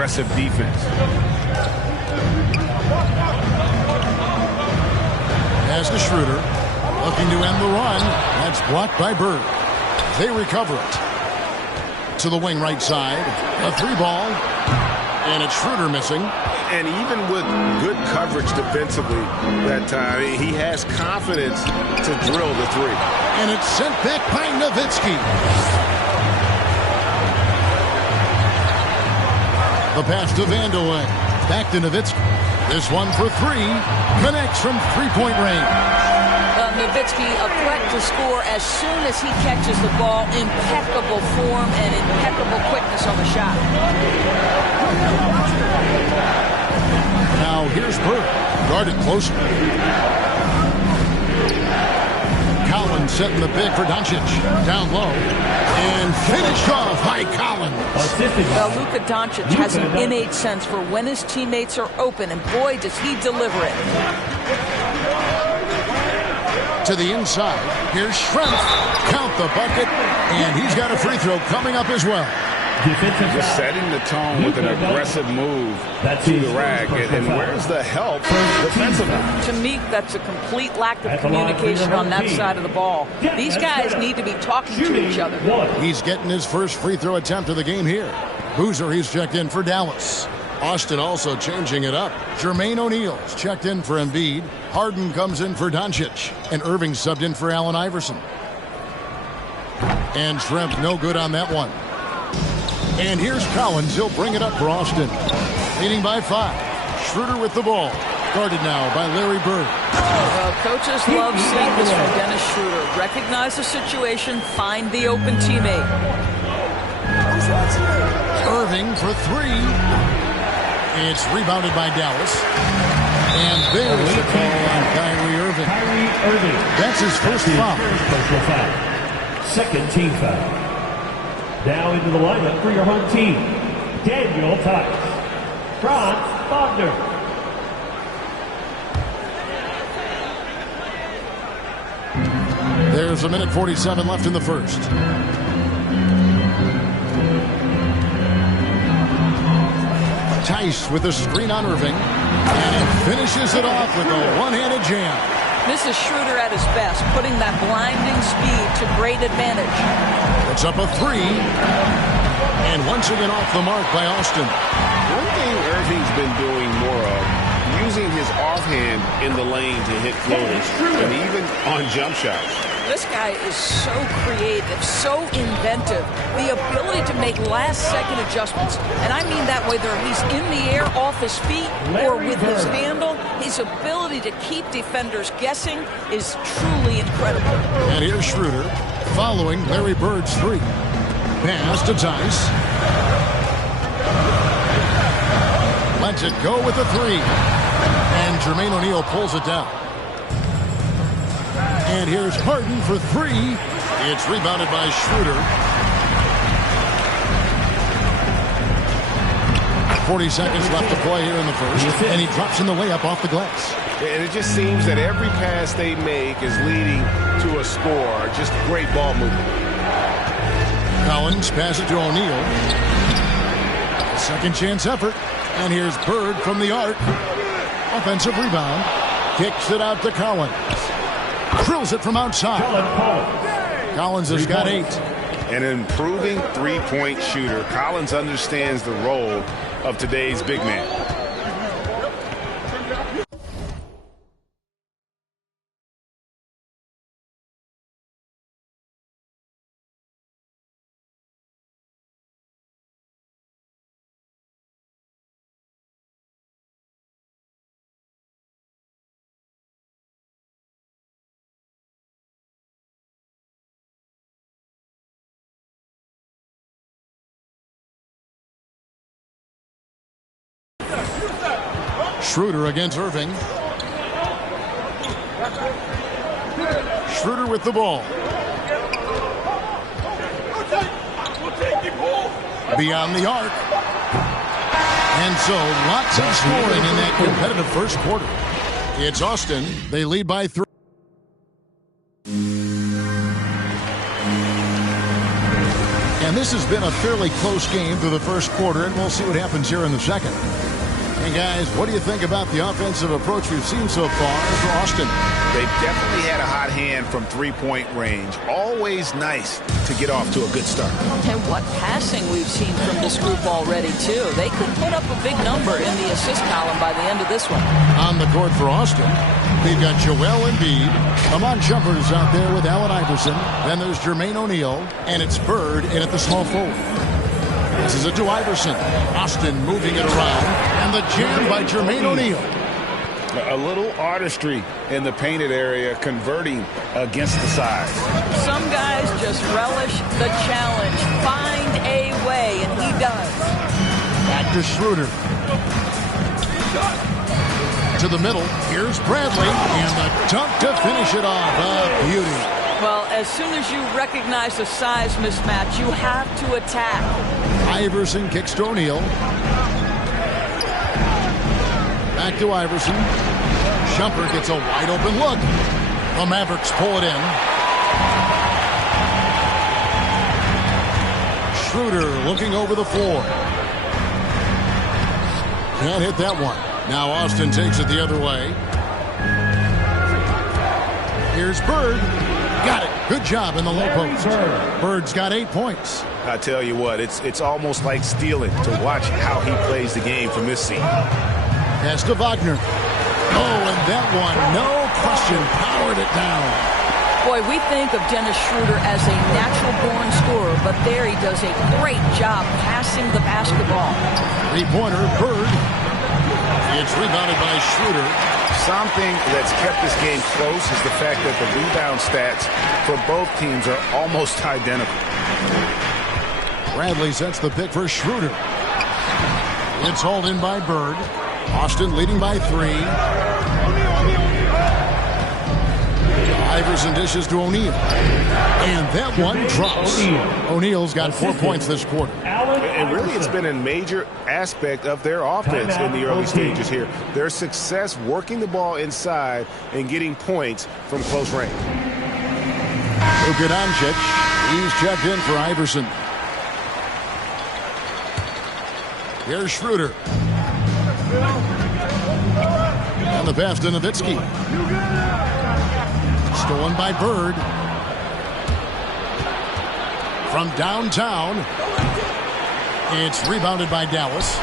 Aggressive defense. As to Schroeder, looking to end the run. That's blocked by Bird. They recover it. To the wing right side. A 3-ball. And it's Schroeder missing. And even with good coverage defensively that time, he has confidence to drill the 3. And it's sent back by Nowitzki. The pass to Vandeweghe. Back to Nowitzki. This one for 3. Connects from three-point range. Nowitzki, a threat to score as soon as he catches the ball. Impeccable form and impeccable quickness on the shot. Now here's Bird. Guarded closer. Collins setting the big for Doncic. Down low. And finished off by Collins. Well, Luka Doncic has an innate sense for when his teammates are open, and boy, does he deliver it. To the inside. Here's Schrempf. Count the bucket. And he's got a free throw coming up as well. Just setting the tone with an aggressive move to the rack. And where's the help defensively? To me, that's a complete lack of communication on that side of the ball. These guys need to be talking to each other. He's getting his first free throw attempt of the game here. Boozer, he's checked in for Dallas. Austin also changing it up. Jermaine O'Neal's checked in for Embiid. Harden comes in for Doncic. And Irving subbed in for Allen Iverson. And Schrempf no good on that one. And here's Collins. He'll bring it up for Austin. Leading by 5. Schroeder with the ball. Guarded now by Larry Bird. Well, coaches love seeing this from Dennis Schroeder. Recognize the situation, find the open teammate. Irving for 3. It's rebounded by Dallas. And there's the call on Kyrie Irving. That's his first foul. Second team foul. Now into the lineup for your home team, Daniel Theis. Franz Wagner. There's a minute 47 left in the first. Theis with the screen on Irving. And he finishes it off with a one-handed jam. This is Schroeder at his best, putting that blinding speed to great advantage. It's up a 3. And once again off the mark by Austin. One thing Irving's been doing more of, using his offhand in the lane to hit floaters, and even on jump shots. This guy is so creative, so inventive. The ability to make last-second adjustments. And I mean that whether he's in the air off his feet or with his handle, his ability to keep defenders guessing is truly incredible. And here's Schroeder following Larry Bird's 3. Pass to Theis. Lets it go with a 3. And Jermaine O'Neal pulls it down. And here's Harden for 3. It's rebounded by Schroeder. 40 seconds left to play here in the first. And he drops in the layup off the glass. And it just seems that every pass they make is leading to a score. Just great ball movement. Collins pass it to O'Neal. Second chance effort. And here's Bird from the arc. Offensive rebound. Kicks it out to Collins. Drills it from outside. Collins has got 8. An improving three-point shooter. Collins understands the role of today's big man. Schroeder against Irving. Schroeder with the ball. Beyond the arc. And so lots of scoring in that competitive first quarter. It's Austin. They lead by 3. And this has been a fairly close game through the first quarter, and we'll see what happens here in the second. And guys, what do you think about the offensive approach we've seen so far for Austin? They've definitely had a hot hand from three-point range. Always nice to get off to a good start. And what passing we've seen from this group already, too. They could put up a big number in the assist column by the end of this one. On the court for Austin, we've got Joel Embiid. Amon Shumpert is out there with Allen Iverson. Then there's Jermaine O'Neal, and it's Bird in at the small forward. This is it to Iverson. Austin moving it around, and the jam by Jermaine O'Neal. A little artistry in the painted area, converting against the size. Some guys just relish the challenge. Find a way, and he does. Back to Schroeder. To the middle. Here's Bradley, and the dunk to finish it off. A beauty. Well, as soon as you recognize the size mismatch, you have to attack. Iverson kicks to O'Neal. Back to Iverson. Shumpert gets a wide open look. The Mavericks pull it in. Schroeder looking over the floor. Can't hit that one. Now Austin takes it the other way. Here's Bird. Got it. Good job in the low post. Bird's got 8 points. I tell you what, it's almost like stealing to watch how he plays the game from this seat. Pass to Wagner. Oh, and that one, no question, powered it down. Boy, we think of Dennis Schroeder as a natural-born scorer, but there he does a great job passing the basketball. Three-pointer, Bird. It's rebounded by Schroeder. Something that's kept this game close is the fact that the rebound stats for both teams are almost identical. Bradley sets the pick for Schroeder. It's hauled in by Bird. Austin leading by 3. Iverson dishes to O'Neal. And that one drops. O'Neal's got 4 points this quarter. And really, it's been a major aspect of their offense in the early stages here. Their success working the ball inside and getting points from close range. Luka Doncic. He's checked in for Iverson. Here's Schroeder. And the pass to Nowitzki. Stolen by Bird. From downtown. It's rebounded by Dallas.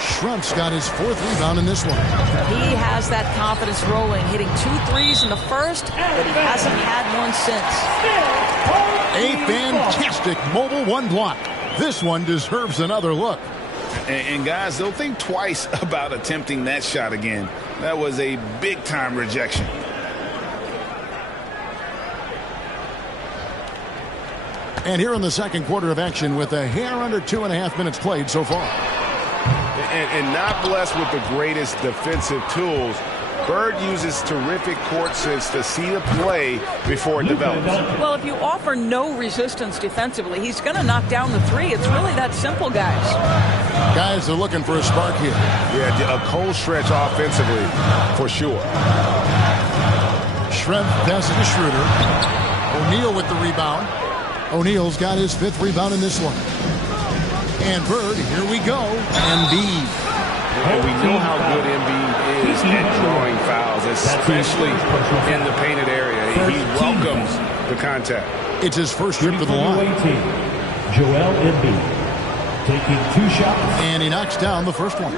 Schrumpf's got his 4th rebound in this one. He has that confidence rolling, hitting 2 threes in the first, but he hasn't had one since. A fantastic mobile one block. This one deserves another look. And guys, they'll think twice about attempting that shot again. That was a big-time rejection. And here in the second quarter of action with a hair under 2.5 minutes played so far. And not blessed with the greatest defensive tools. Bird uses terrific court sense to see the play before it develops. Well, if you offer no resistance defensively, he's going to knock down the 3. It's really that simple, guys. Guys are looking for a spark here. Yeah, a cold stretch offensively, for sure. Schrempf passes to Schroeder. O'Neal with the rebound. O'Neal's got his 5th rebound in this one. And Bird, here we go. Embiid. And we know how good Embiid is at drawing fouls, especially in the painted area. He welcomes the contact. It's his first trip to the line. Joel Embiid taking 2 shots. And he knocks down the first one.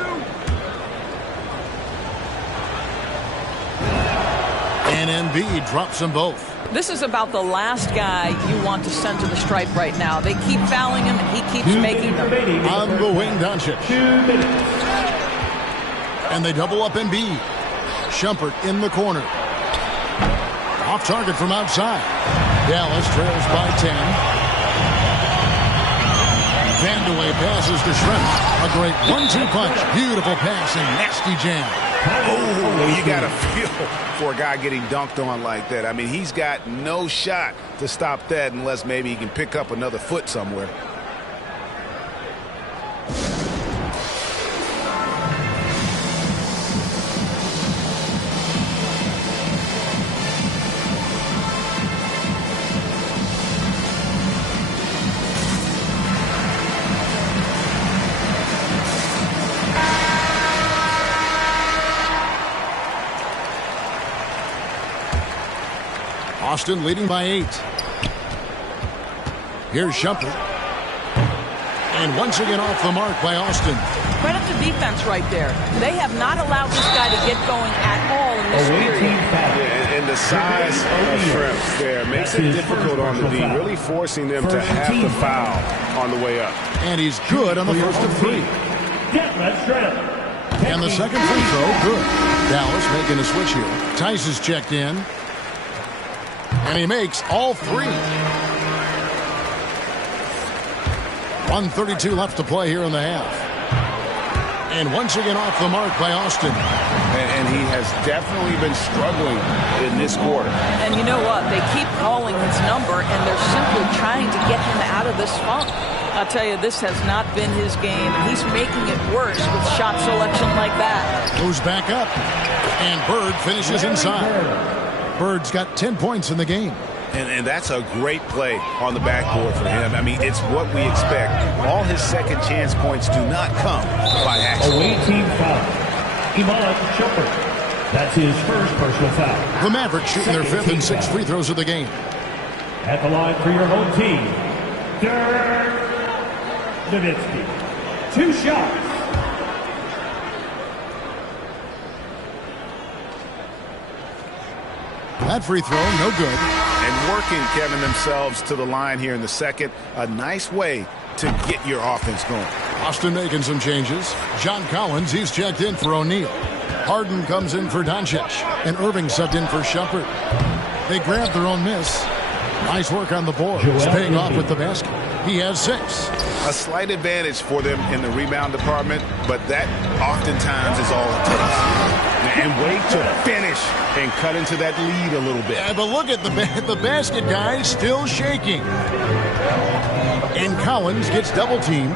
And Embiid drops them both. This is about the last guy you want to send to the stripe right now. They keep fouling him, and he keeps making them. On the wing, Doncic. 2 minutes. And they double up Embiid. Shumpert in the corner. Off target from outside. Dallas trails by 10. Vandeweghe passes to Schrempf. A great 1-2 punch. Beautiful pass and nasty jam. Oh, you got to feel for a guy getting dunked on like that. I mean, he's got no shot to stop that unless maybe he can pick up another foot somewhere. Austin leading by 8. Here's Shumpert. And once again off the mark by Austin. Credit to defense right there. They have not allowed this guy to get going at all in this period. Yeah, and the size of Shrimp there makes it difficult on the D, really forcing them to have to foul on the way up. And he's good on the first of 3. And the second free throw, good. Dallas making a switch here. Tice is checked in. And he makes all 3. 1:32 left to play here in the half. And once again off the mark by Austin. And he has definitely been struggling in this quarter. And you know what? They keep calling his number, and they're simply trying to get him out of this funk. I'll tell you, this has not been his game, and he's making it worse with shot selection like that. Goes back up. And Bird finishes inside. Bird's got 10 points in the game. And that's a great play on the backboard for him. I mean, it's what we expect. All his second chance points do not come by accident. Away team foul. Iman Shumpert. That's his first personal foul. The Mavericks shooting their 5th and 6th free throws of the game. At the line for your home team, Dirk Nowitzki. 2 shots. That free throw, no good. And working, Kevin, themselves to the line here in the second. A nice way to get your offense going. Austin making some changes. John Collins, he's checked in for O'Neal. Harden comes in for Doncic. And Irving subbed in for Shumpert. They grabbed their own miss. Nice work on the board. He's paying off with the basket. He has 6. A slight advantage for them in the rebound department, but that oftentimes is all it takes. And wait to finish and cut into that lead a little bit. Yeah, but look at the basket guy still shaking. And Collins gets double teamed.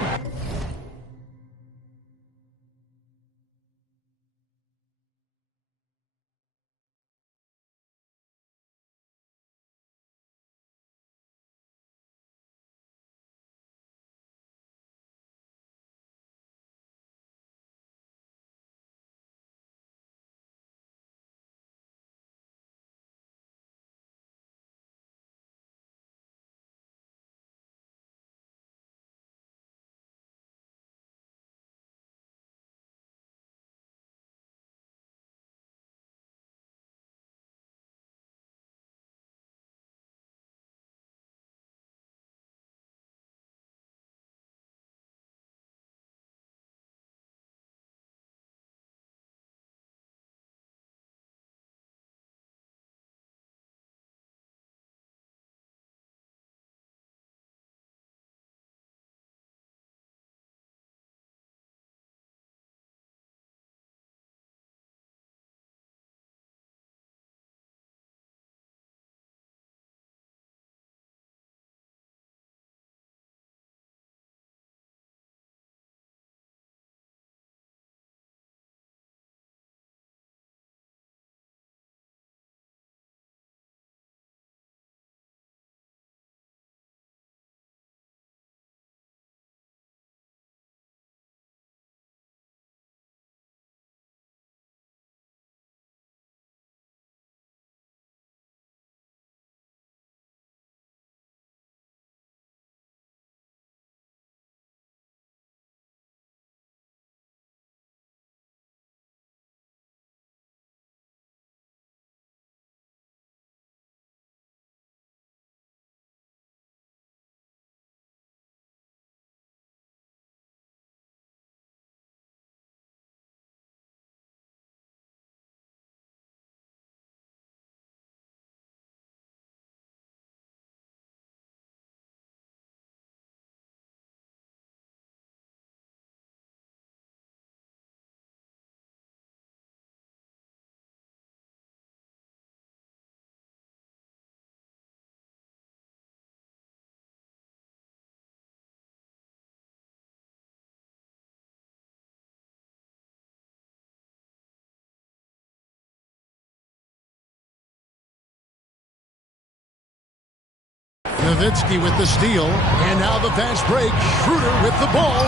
Nowitzki with the steal. And now the fast break. Schroeder with the ball.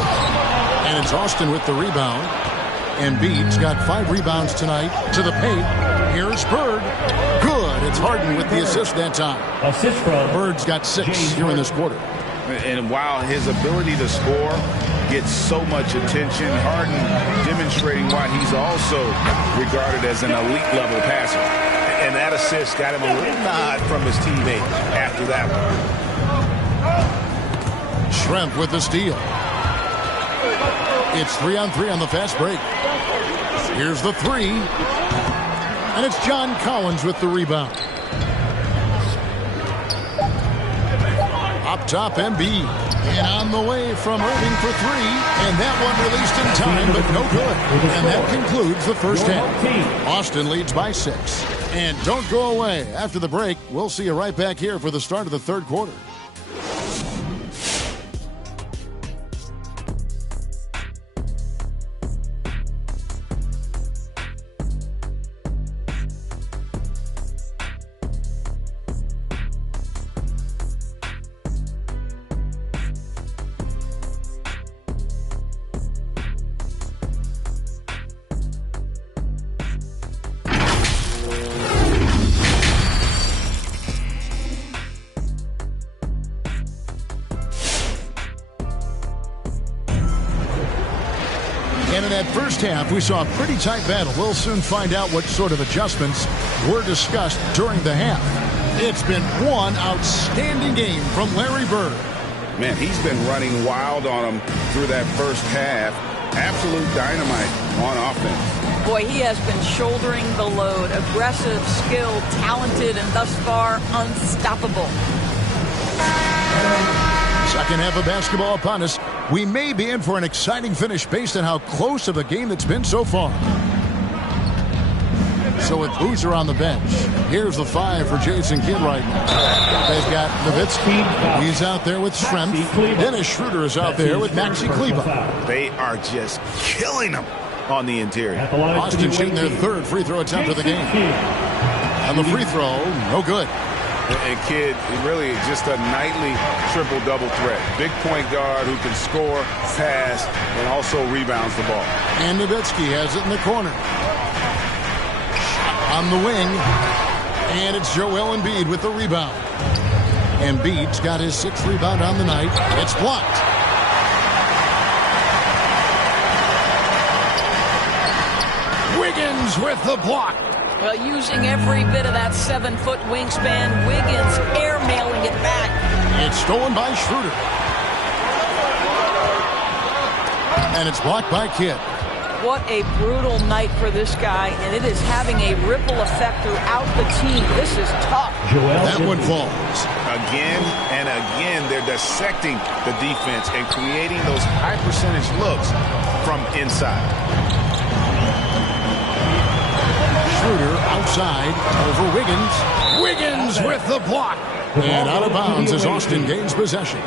And it's Austin with the rebound. Embiid's got 5 rebounds tonight to the paint. Here's Bird. Good. guard. It's Harden with the assist that time. Assist from Bird's got 6 here in this quarter. And while his ability to score gets so much attention, Harden demonstrating why he's also regarded as an elite level passer. And that assist got him a little nod from his teammate after that one. Schrempf with the steal. It's 3-on-3 on the fast break. Here's the 3. And it's John Collins with the rebound. Up top, Embiid. And on the way from Irving for 3. And that one released in time, but no good. And that concludes the first half. Austin leads by 6. And don't go away. After the break, we'll see you right back here for the start of the third quarter. And in that first half, we saw a pretty tight battle. We'll soon find out what sort of adjustments were discussed during the half. It's been one outstanding game from Larry Bird. Man, he's been running wild on him through that first half. Absolute dynamite on offense. Boy, he has been shouldering the load. Aggressive, skilled, talented, and thus far, unstoppable. Second half of basketball upon us. We may be in for an exciting finish based on how close of a game it's been so far. So with Boozer on the bench, here's the 5 for Jason Kidd right now. They've got Nowitzki. He's out there with Schrempf. Dennis Schroeder is out there with Maxi Kleber. They are just killing them on the interior. Austin shooting their 3rd free throw attempt of the game. And the free throw, no good. And Kidd, really just a nightly triple-double threat. Big point guard who can score, pass, and also rebounds the ball. And Nowitzki has it in the corner. On the wing. And it's Joel Embiid with the rebound. Embiid's got his 6th rebound on the night. It's blocked. Wiggins with the block. Well, using every bit of that 7-foot wingspan, Wiggins airmailing it back. It's stolen by Schroeder. And it's blocked by Kidd. What a brutal night for this guy, and it is having a ripple effect throughout the team. This is tough. That one falls. Again and again, they're dissecting the defense and creating those high-percentage looks from inside. Schroeder outside over Wiggins. Wiggins with the block. And out of bounds as Austin gains possession.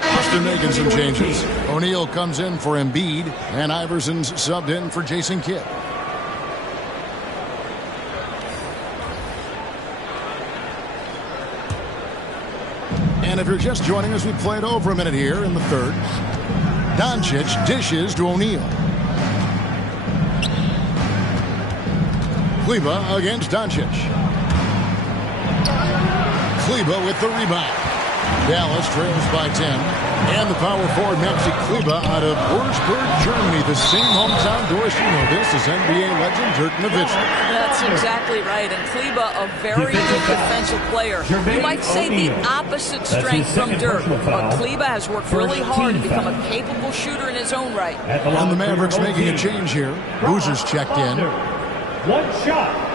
Austin making some changes. O'Neal comes in for Embiid, and Iverson's subbed in for Jason Kidd. And if you're just joining us, we played over a minute here in the third. Doncic dishes to O'Neal. Kleber against Doncic. Kleber with the rebound. Dallas trails by 10. And the power forward, Maxi Kleber, out of Wurzburg, Germany. The same hometown Doris you know. This is NBA legend Dirk Nowitzki. That's exactly right. And Kleber, a very good defensive player. You might say the opposite strength from Dirk. But Kleber has worked really hard to become a capable shooter in his own right. And the Mavericks making a change here. Boozer's checked in. One shot.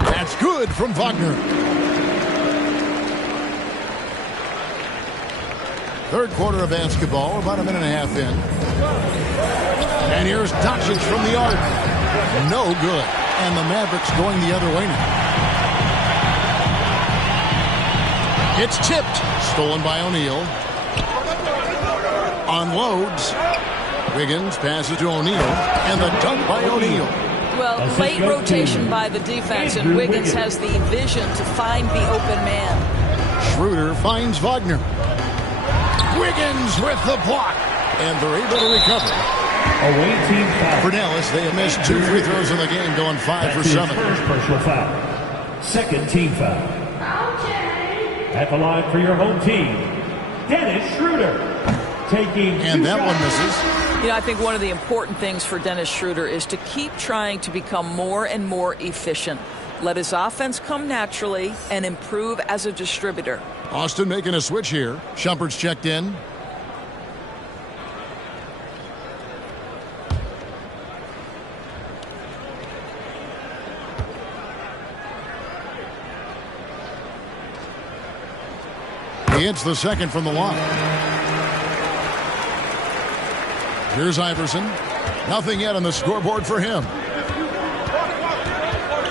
That's good from Wagner. Third quarter of basketball, about a minute and a half in. And here's Doncic from the arc. No good. And the Mavericks going the other way now. It's tipped. Stolen by O'Neal. Unloads. Wiggins passes to O'Neal. And the dunk by O'Neal. Well, late rotation by the defense, and Wiggins has the vision to find the open man. Schroeder finds Wagner. Wiggins with the block. And they're able to recover. Away team foul. For Dallas, they have missed 2 free throws in the game, going 5 for 7. First personal foul. Second team foul. At the line for your home team, Dennis Schroeder. And that one misses. You know, I think one of the important things for Dennis Schroeder is to keep trying to become more and more efficient. Let his offense come naturally and improve as a distributor. Austin making a switch here. Shumpert's checked in. He hits the second from the line. Here's Iverson. Nothing yet on the scoreboard for him.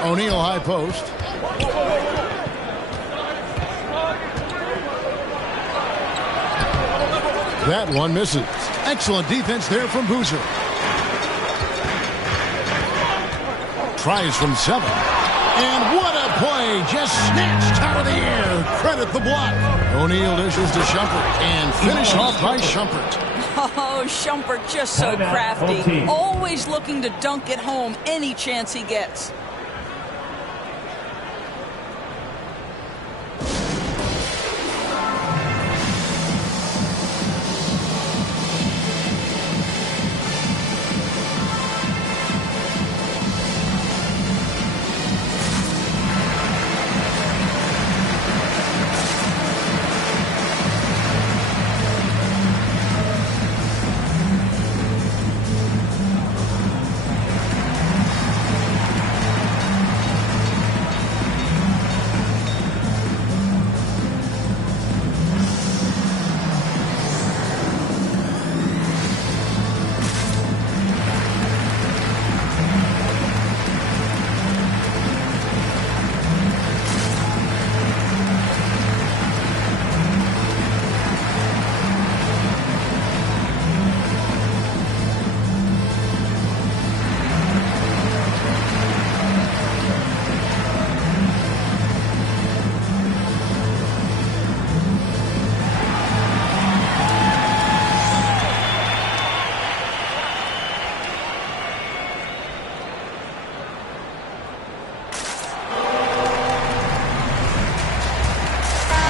O'Neal high post. That one misses. Excellent defense there from Boozer. Tries from 7. And what a play! Just snatched out of the air. Credit the block. O'Neal dishes to Shumpert. And finish off by Shumpert. Oh, Shumpert just so crafty. Always looking to dunk it home any chance he gets.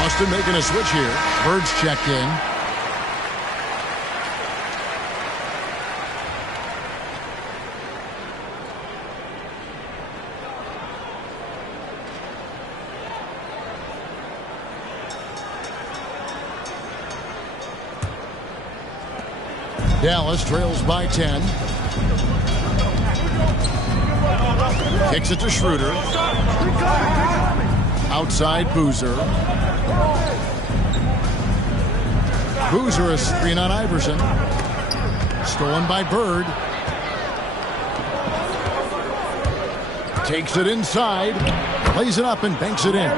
Austin making a switch here. Bird's checked in. Dallas trails by 10. Kicks it to Schroeder. Outside Boozer. Boozer is screen on Iverson. Stolen by Bird. Takes it inside. Plays it up and banks it in.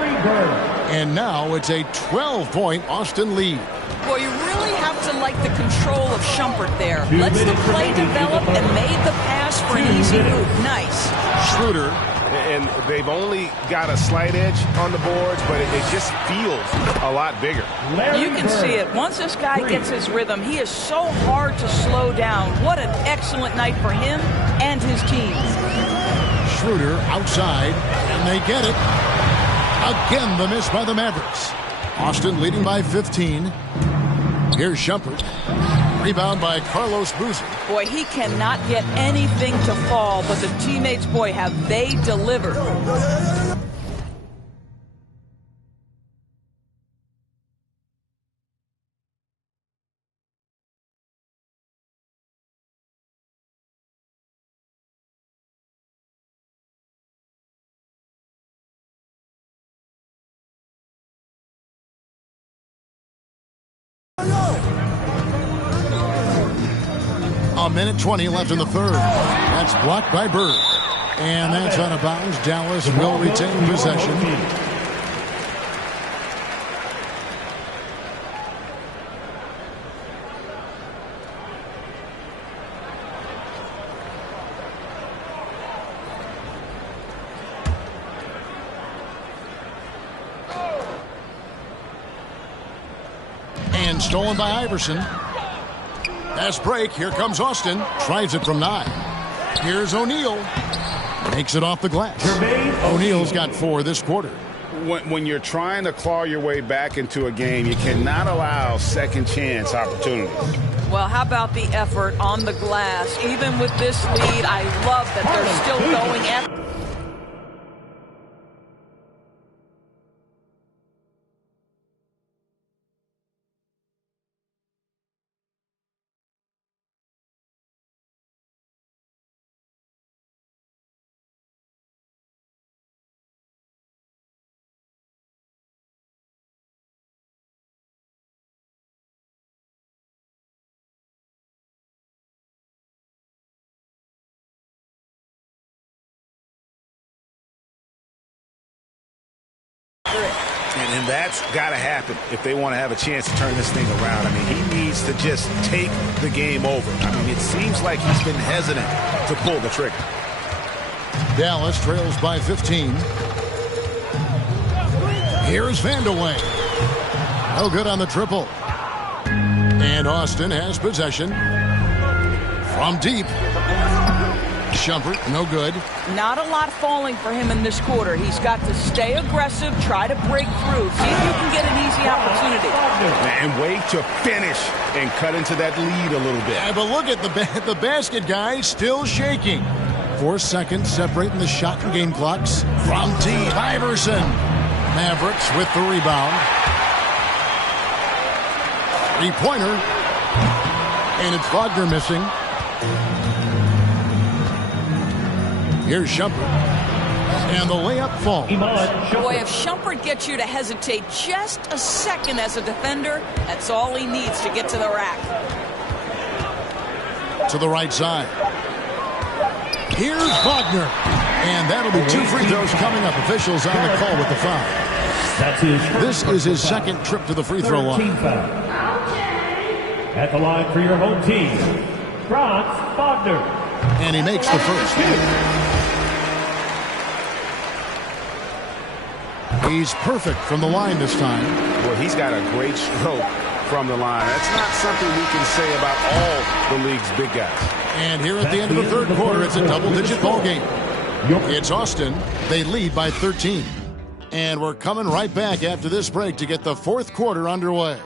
And now it's a 12-point Austin lead. Boy, you really have to like the control of Shumpert there. Lets the play develop and made the pass for an easy move. Nice. Schroeder. And they've only got a slight edge on the boards, but it just feels a lot bigger. You can see it. Once this guy gets his rhythm, he is so hard to slow down. What an excellent night for him and his team. Schroeder outside, and they get it. Again, the miss by the Mavericks. Austin leading by 15. Here's Shumpert. Rebound by Carlos Boozer. Boy, he cannot get anything to fall, but the teammates, boy, have they delivered. A minute 20 left in the third. That's blocked by Bird. And that's out of bounds. Dallas will retain possession. And stolen by Iverson. Pass break. Here comes Austin. Tries it from 9. Here's O'Neal. Makes it off the glass. O'Neal's got 4 this quarter. When you're trying to claw your way back into a game, you cannot allow second chance opportunities. Well, how about the effort on the glass? Even with this lead, I love that they're still going after. And that's got to happen if they want to have a chance to turn this thing around. I mean, he needs to just take the game over. I mean, it seems like he's been hesitant to pull the trigger. Dallas trails by 15. Here's Vandeweghe. No good on the triple. And Austin has possession. From deep. Shumpert, no good. Not a lot falling for him in this quarter. He's got to stay aggressive, try to break through, see if you can get an easy opportunity. And wait to finish and cut into that lead a little bit. Yeah, but look at the basket guy still shaking. 4 seconds separating the shot and game clocks. From deep, Iverson. Mavericks with the rebound. 3-pointer. And it's Wagner missing. Here's Shumpert. And the layup falls. Boy, if Shumpert gets you to hesitate just a second as a defender, that's all he needs to get to the rack. To the right side. Here's Wagner. And that'll be 2 free throws coming up. Officials on the call with the foul. This is his second trip to the free throw line. At the line for your home team, Franz Wagner. And he makes the first. He's perfect from the line this time. Well, he's got a great stroke from the line. That's not something we can say about all the league's big guys. And here at the end of the third quarter, it's a double-digit ball game. It's Austin. They lead by 13. And we're coming right back after this break to get the fourth quarter underway.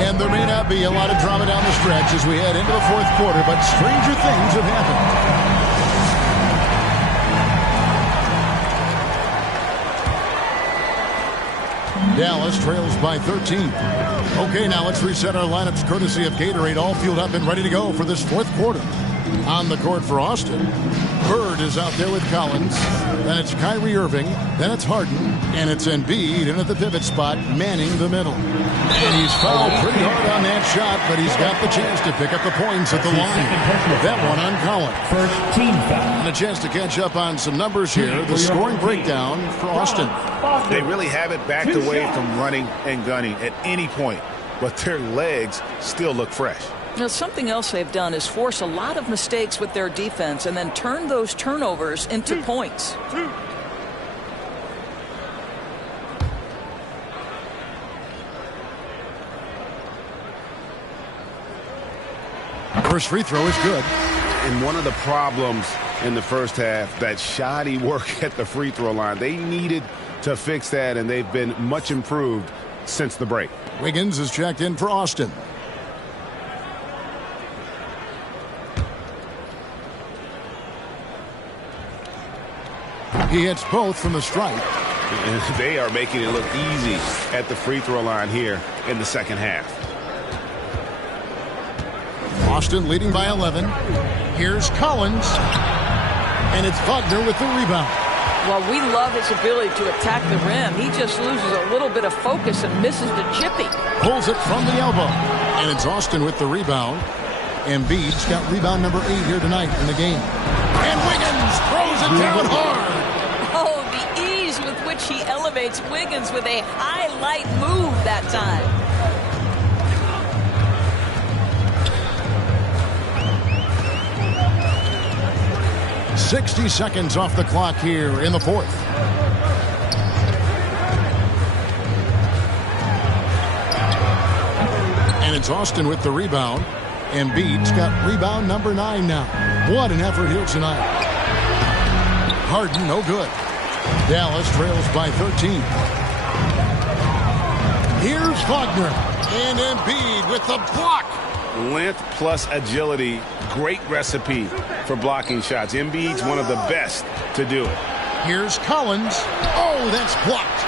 And there may not be a lot of drama down the stretch as we head into the fourth quarter, but stranger things have happened. Dallas trails by 13. Okay, now let's reset our lineups courtesy of Gatorade, all fueled up and ready to go for this fourth quarter. On the court for Austin, Bird is out there with Collins. Then it's Kyrie Irving. Then it's Harden. And it's Embiid in at the pivot spot, manning the middle. And he's fouled pretty hard on that shot, but he's got the chance to pick up the points at the line. That one on Collins. First team foul. And a chance to catch up on some numbers here. The scoring breakdown for Austin. They really haven't backed away from running and gunning at any point, but their legs still look fresh. Now, something else they've done is force a lot of mistakes with their defense and then turn those turnovers into points. First free throw is good. And one of the problems in the first half, that shoddy work at the free throw line. They needed to fix that, and they've been much improved since the break. Wiggins is checked in for Austin. He hits both from the stripe. And they are making it look easy at the free throw line here in the second half. Austin leading by 11. Here's Collins. And it's Wagner with the rebound. Well, we love his ability to attack the rim. He just loses a little bit of focus and misses the chippy. Pulls it from the elbow. And it's Austin with the rebound. Embiid's got rebound number 8 here tonight in the game. And Wiggins throws it down hard. Oh, the ease with which he elevates Wiggins with a highlight move that time. 60 seconds off the clock here in the fourth. And it's Austin with the rebound. Embiid's got rebound number 9 now. What an effort here tonight. Harden, no good. Dallas trails by 13. Here's Wagner. And Embiid with the block. Length plus agility, great recipe for blocking shots. Embiid's one of the best to do it. Here's Collins. Oh, that's blocked.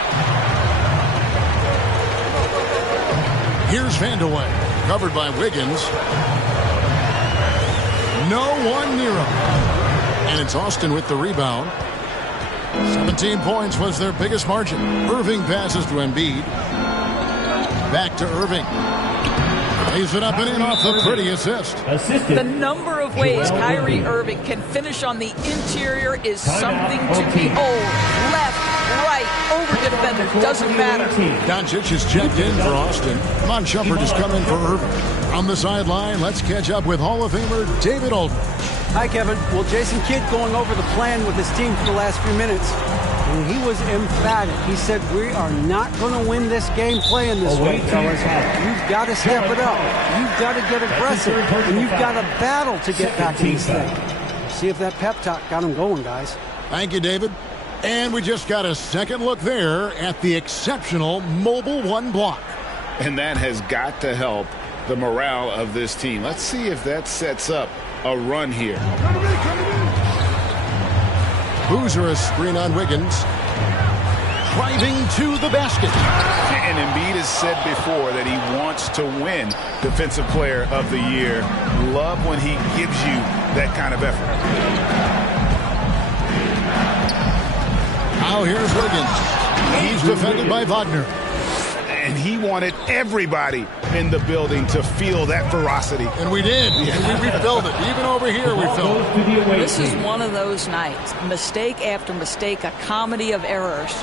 Here's Vandeweghe, covered by Wiggins. No one near him. And it's Austin with the rebound. 17 points was their biggest margin. Irving passes to Embiid. Back to Irving. Lays it up and in off the pretty assist. The number of ways Kyrie Irving can finish on the interior is something to behold. Left, right, over defender, doesn't matter. Doncic is checked in for Austin. Mon Shumpert has come in for Irving. On the sideline, let's catch up with Hall of Famer David Aldridge. Hi, Kevin. Well, Jason Kidd going over the plan with his team for the last few minutes. And he was emphatic. He said, we are not going to win this game playing this way, fellas. You've got to step it up. You've got to get aggressive. And you've got to battle to get back in this thing. See if that pep talk got him going, guys. Thank you, David. And we just got a second look there at the exceptional Mobile One block. And that has got to help the morale of this team. Let's see if that sets up a run here. Boozer a screen on Wiggins. Driving to the basket. And Embiid has said before that he wants to win Defensive Player of the Year. Love when he gives you that kind of effort. Now here's Wiggins. He's defended by Wagner. And he wanted everybody in the building to feel that ferocity. And we did. And we felt it. Even over here we felt it. This is one of those nights. Mistake after mistake, a comedy of errors.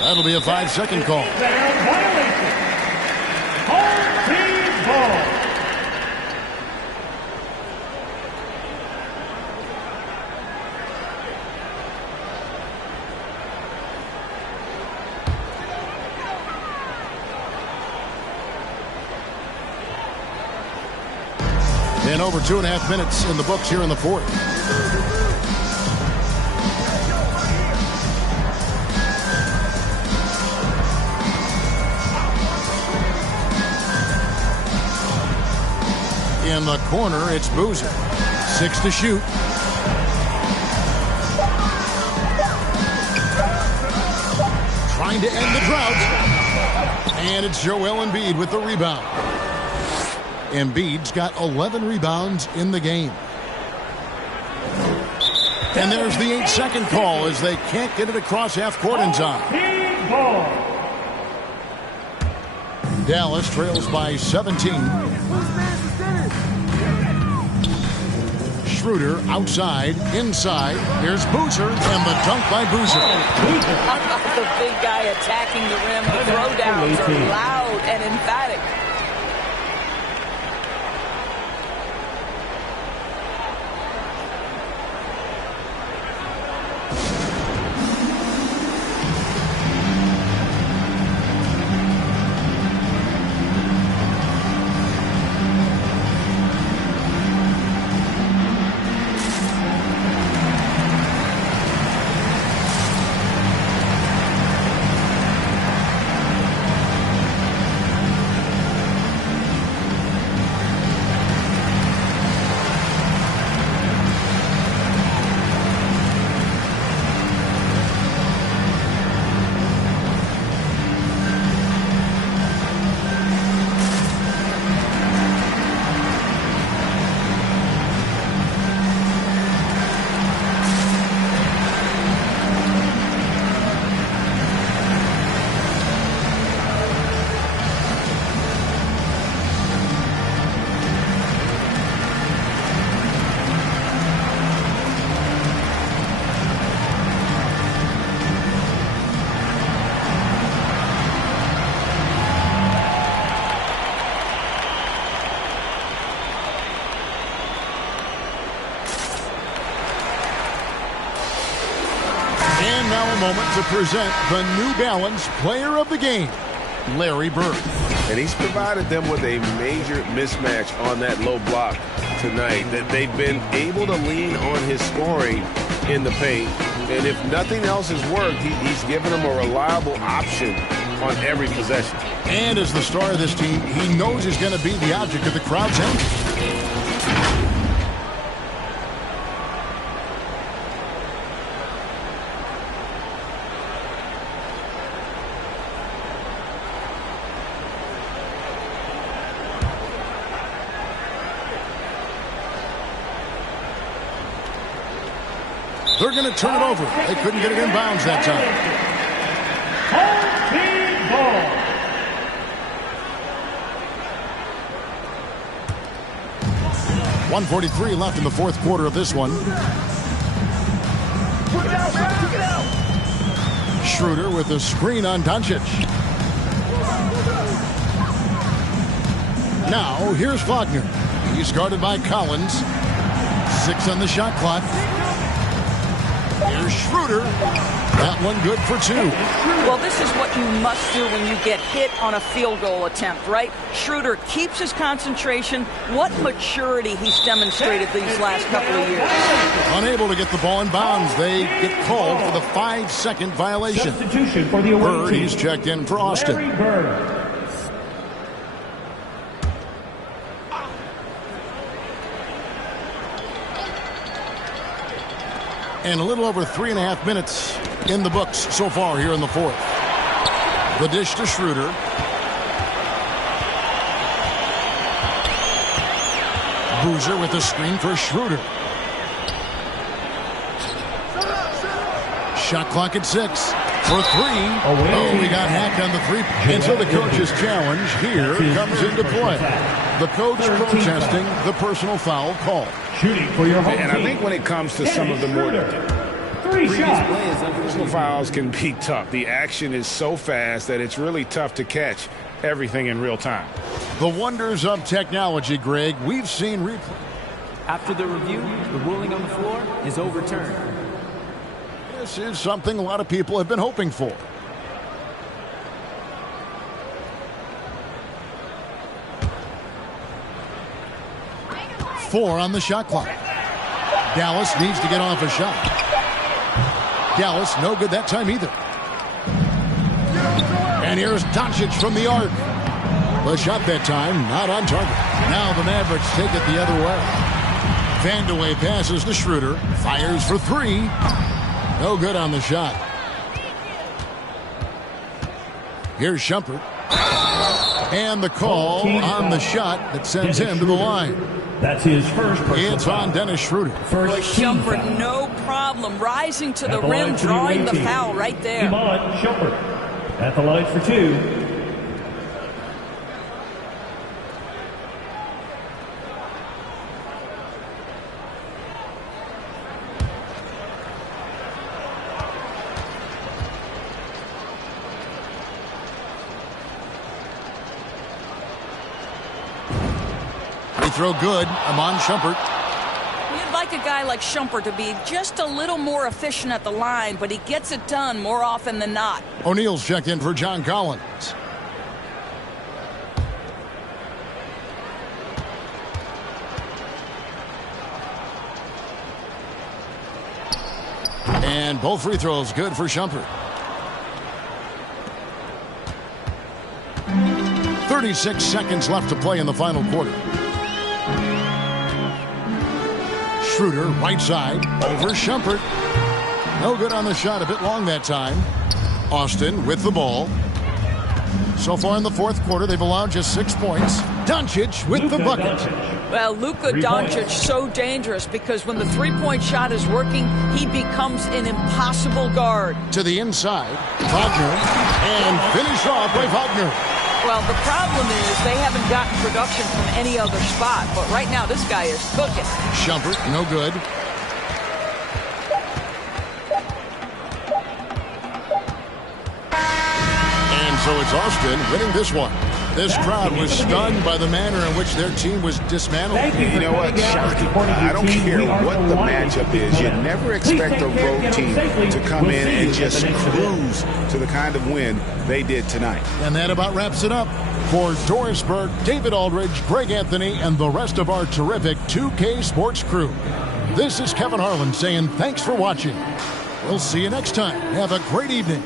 That'll be a 5-second call. Violation. Home team ball. And over 2.5 minutes in the books here in the fourth. In the corner, it's Boozer. 6 to shoot. Trying to end the drought. And it's Joel Embiid with the rebound. Embiid's got 11 rebounds in the game. And there's the 8-second call as they can't get it across half court in time. Dallas trails by 17. Schroeder outside, inside. Here's Boozer, and the dunk by Boozer. The big guy attacking the rim. The throwdowns are loud and emphatic. Moment to present the New Balance Player of the Game, Larry Bird. And he's provided them with a major mismatch on that low block tonight. That they've been able to lean on his scoring in the paint. And if nothing else has worked, he's given them a reliable option on every possession. And as the star of this team, he knows he's going to be the object of the crowd's envy. They're going to turn it over. They couldn't get it in bounds that time. Home team ball. 1:43 left in the fourth quarter of this one. Schroeder with a screen on Doncic. Now, here's Wagner. He's guarded by Collins. 6 on the shot clock. Here's Schroeder. That one good for 2. Well, this is what you must do when you get hit on a field goal attempt, right? Schroeder keeps his concentration. What maturity he's demonstrated these last couple of years. Unable to get the ball in bounds. They get called for the 5-second violation. Substitution for the away Bird, team. he's checked in for Austin. Larry Bird. And a little over 3.5 minutes in the books so far here in the fourth. The dish to Schroeder. Boozer with the screen for Schroeder. Shot clock at 6 for 3. Oh, he got hacked on the 3. And so the coach's challenge here comes into play. The coach protesting the personal foul call. Shooting for your home And team. I think when it comes to some of the more 3 shots. Personal fouls can be tough. The action is so fast that it's really tough to catch everything in real time. The wonders of technology, Greg. We've seen replay. After the review, the ruling on the floor is overturned. This is something a lot of people have been hoping for. Four on the shot clock. Dallas needs to get off a shot. Dallas no good that time either. And here's Doncic from the arc. The shot that time not on target. Now the Mavericks take it the other way. Vandeweghe passes to Schroeder. Fires for three. No good on the shot. Here's Shumpert. And the call on the shot that sends him to the line. That's his first personal It's foul. on Dennis Schroeder. First team Shumpert, foul. no problem. Rising to the At the rim, line for the drawing away the team. foul right there. Iman Shumpert at the line for 2. Free throw good. Iman Shumpert. You'd like a guy like Shumpert to be just a little more efficient at the line, but he gets it done more often than not. O'Neal's checked in for John Collins. And both free throws good for Shumpert. 36 seconds left to play in the final quarter. Schroeder, right side, over Shumpert. No good on the shot, a bit long that time. Austin with the ball. So far in the fourth quarter, they've allowed just 6 points. Doncic with the bucket. Well, Luka Doncic so dangerous because when the three-point shot is working, he becomes an impossible guard. To the inside, Wagner, and finished off by Wagner. Well, the problem is they haven't gotten production from any other spot, but right now this guy is cooking. Shumpert, no good. And so it's Austin winning this one. This crowd was stunned by the manner in which their team was dismantled. You know what? Shocking. I don't care what the matchup is. You never expect a road team to come in and just cruise to the kind of win they did tonight. And that about wraps it up. For Doris Burke, David Aldridge, Greg Anthony, and the rest of our terrific 2K Sports crew. This is Kevin Harlan saying thanks for watching. We'll see you next time. Have a great evening.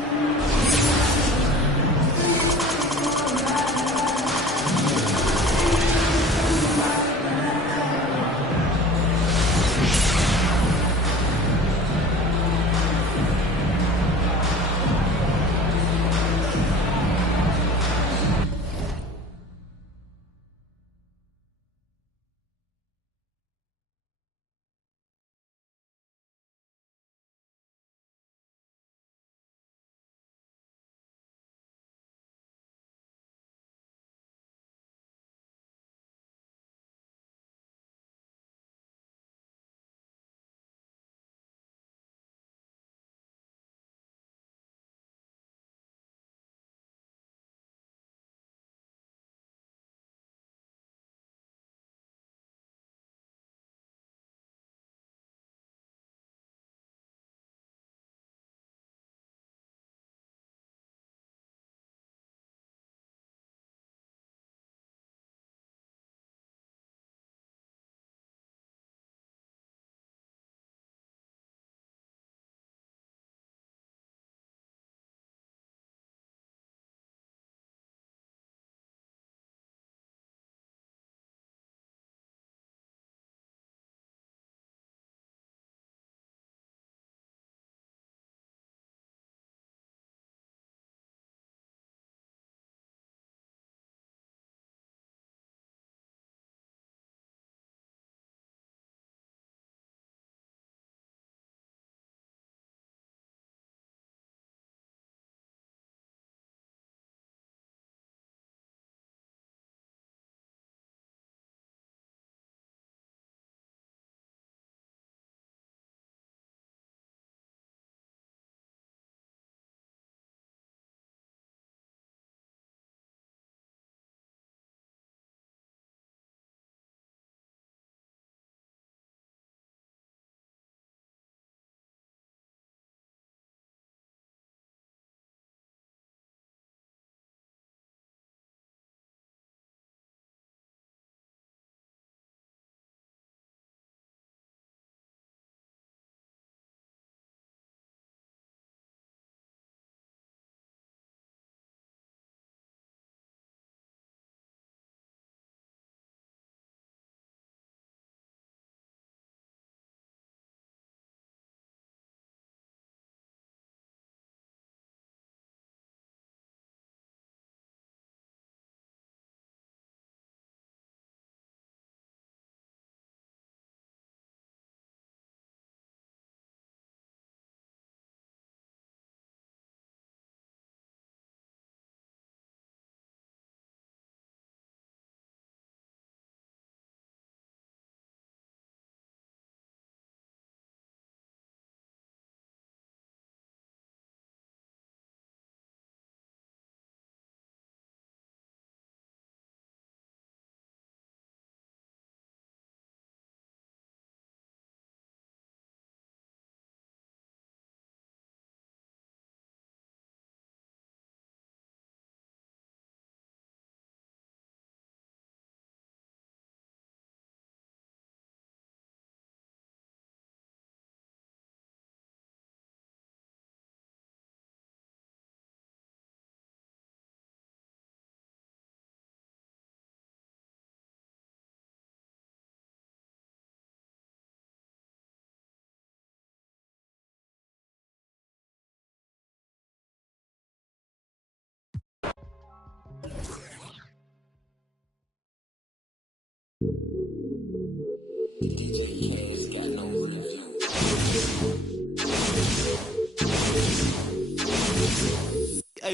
Hey,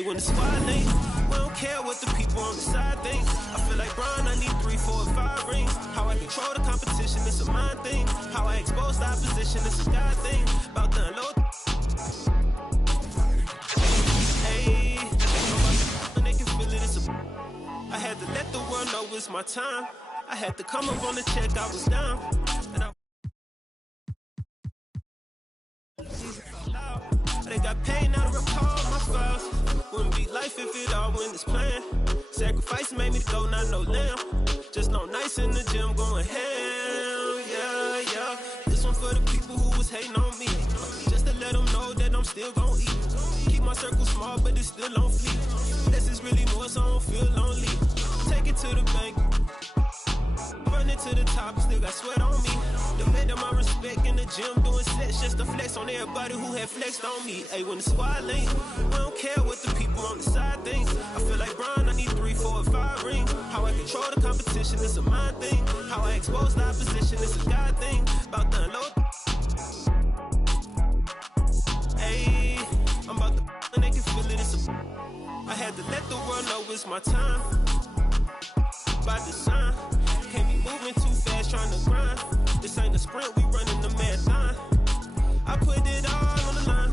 when the squad link, we don't care what the people on the side think. I feel like Brian, I need 3, 4, 5 rings. How I control the competition, it's a mind thing. How I expose the opposition, it's a God thing. About the unload. Hey, they can feel it, it's a. I had to let the world know it's my time. I had to come up on the check, I was down. And they got pain, now to recall my files. Wouldn't be life if it all went as planned. Sacrifice made me go, not no lamb. Just no nights in the gym going ham, yeah, yeah. This one for the people who was hating on me. Just to let them know that I'm still gon' eat. Keep my circle small, but it's still on fleek. This is really more, so I don't feel lonely. Take it to the bank. Run it to the top, still got sweat on me. Defend my respect in the gym, doing sets just to flex on everybody who had flexed on me. Hey, when the squad link, we don't care what the people on the side think. I feel like Brian, I need 3, 4, 5 rings. How I control the competition, it's a mind thing. How I expose the opposition, it's a God thing. About the unload. Hey, I'm about to and they can feel it, it's a. I had to let the world know it's my time. By design. Can't be moving too fast, trying to grind. This ain't a sprint, we running the marathon. I put it all on the line.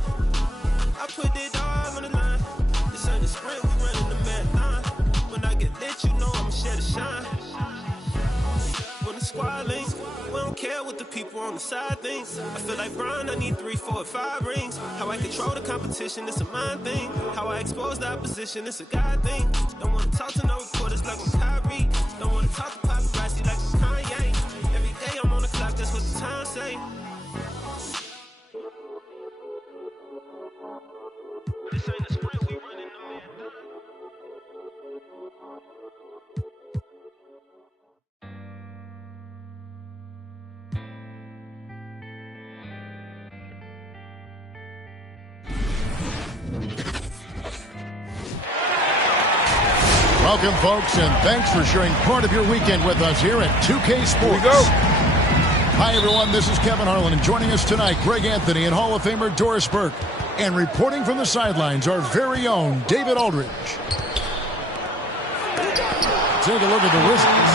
I put it all on the line. This ain't a sprint, we running the marathon. When I get lit, you know I'ma share the shine. When the squad links, we don't care what the people on the side think. I feel like Brian, I need 3, 4, 5 rings. How I control the competition, it's a mind thing. How I expose the opposition, it's a God thing. Don't wanna talk to no reporters like I'm Kyrie. Don't wanna talk to paparazzi like I'm Kanye. Every day I'm on the clock, that's what the time say. This ain't a sprint, we running the marathon. Welcome, folks, and thanks for sharing part of your weekend with us here at 2K Sports. Here we go. Hi, everyone. This is Kevin Harlan, and joining us tonight, Greg Anthony and Hall of Famer Doris Burke. And reporting from the sidelines, our very own David Aldridge. Take a look at the Wizards.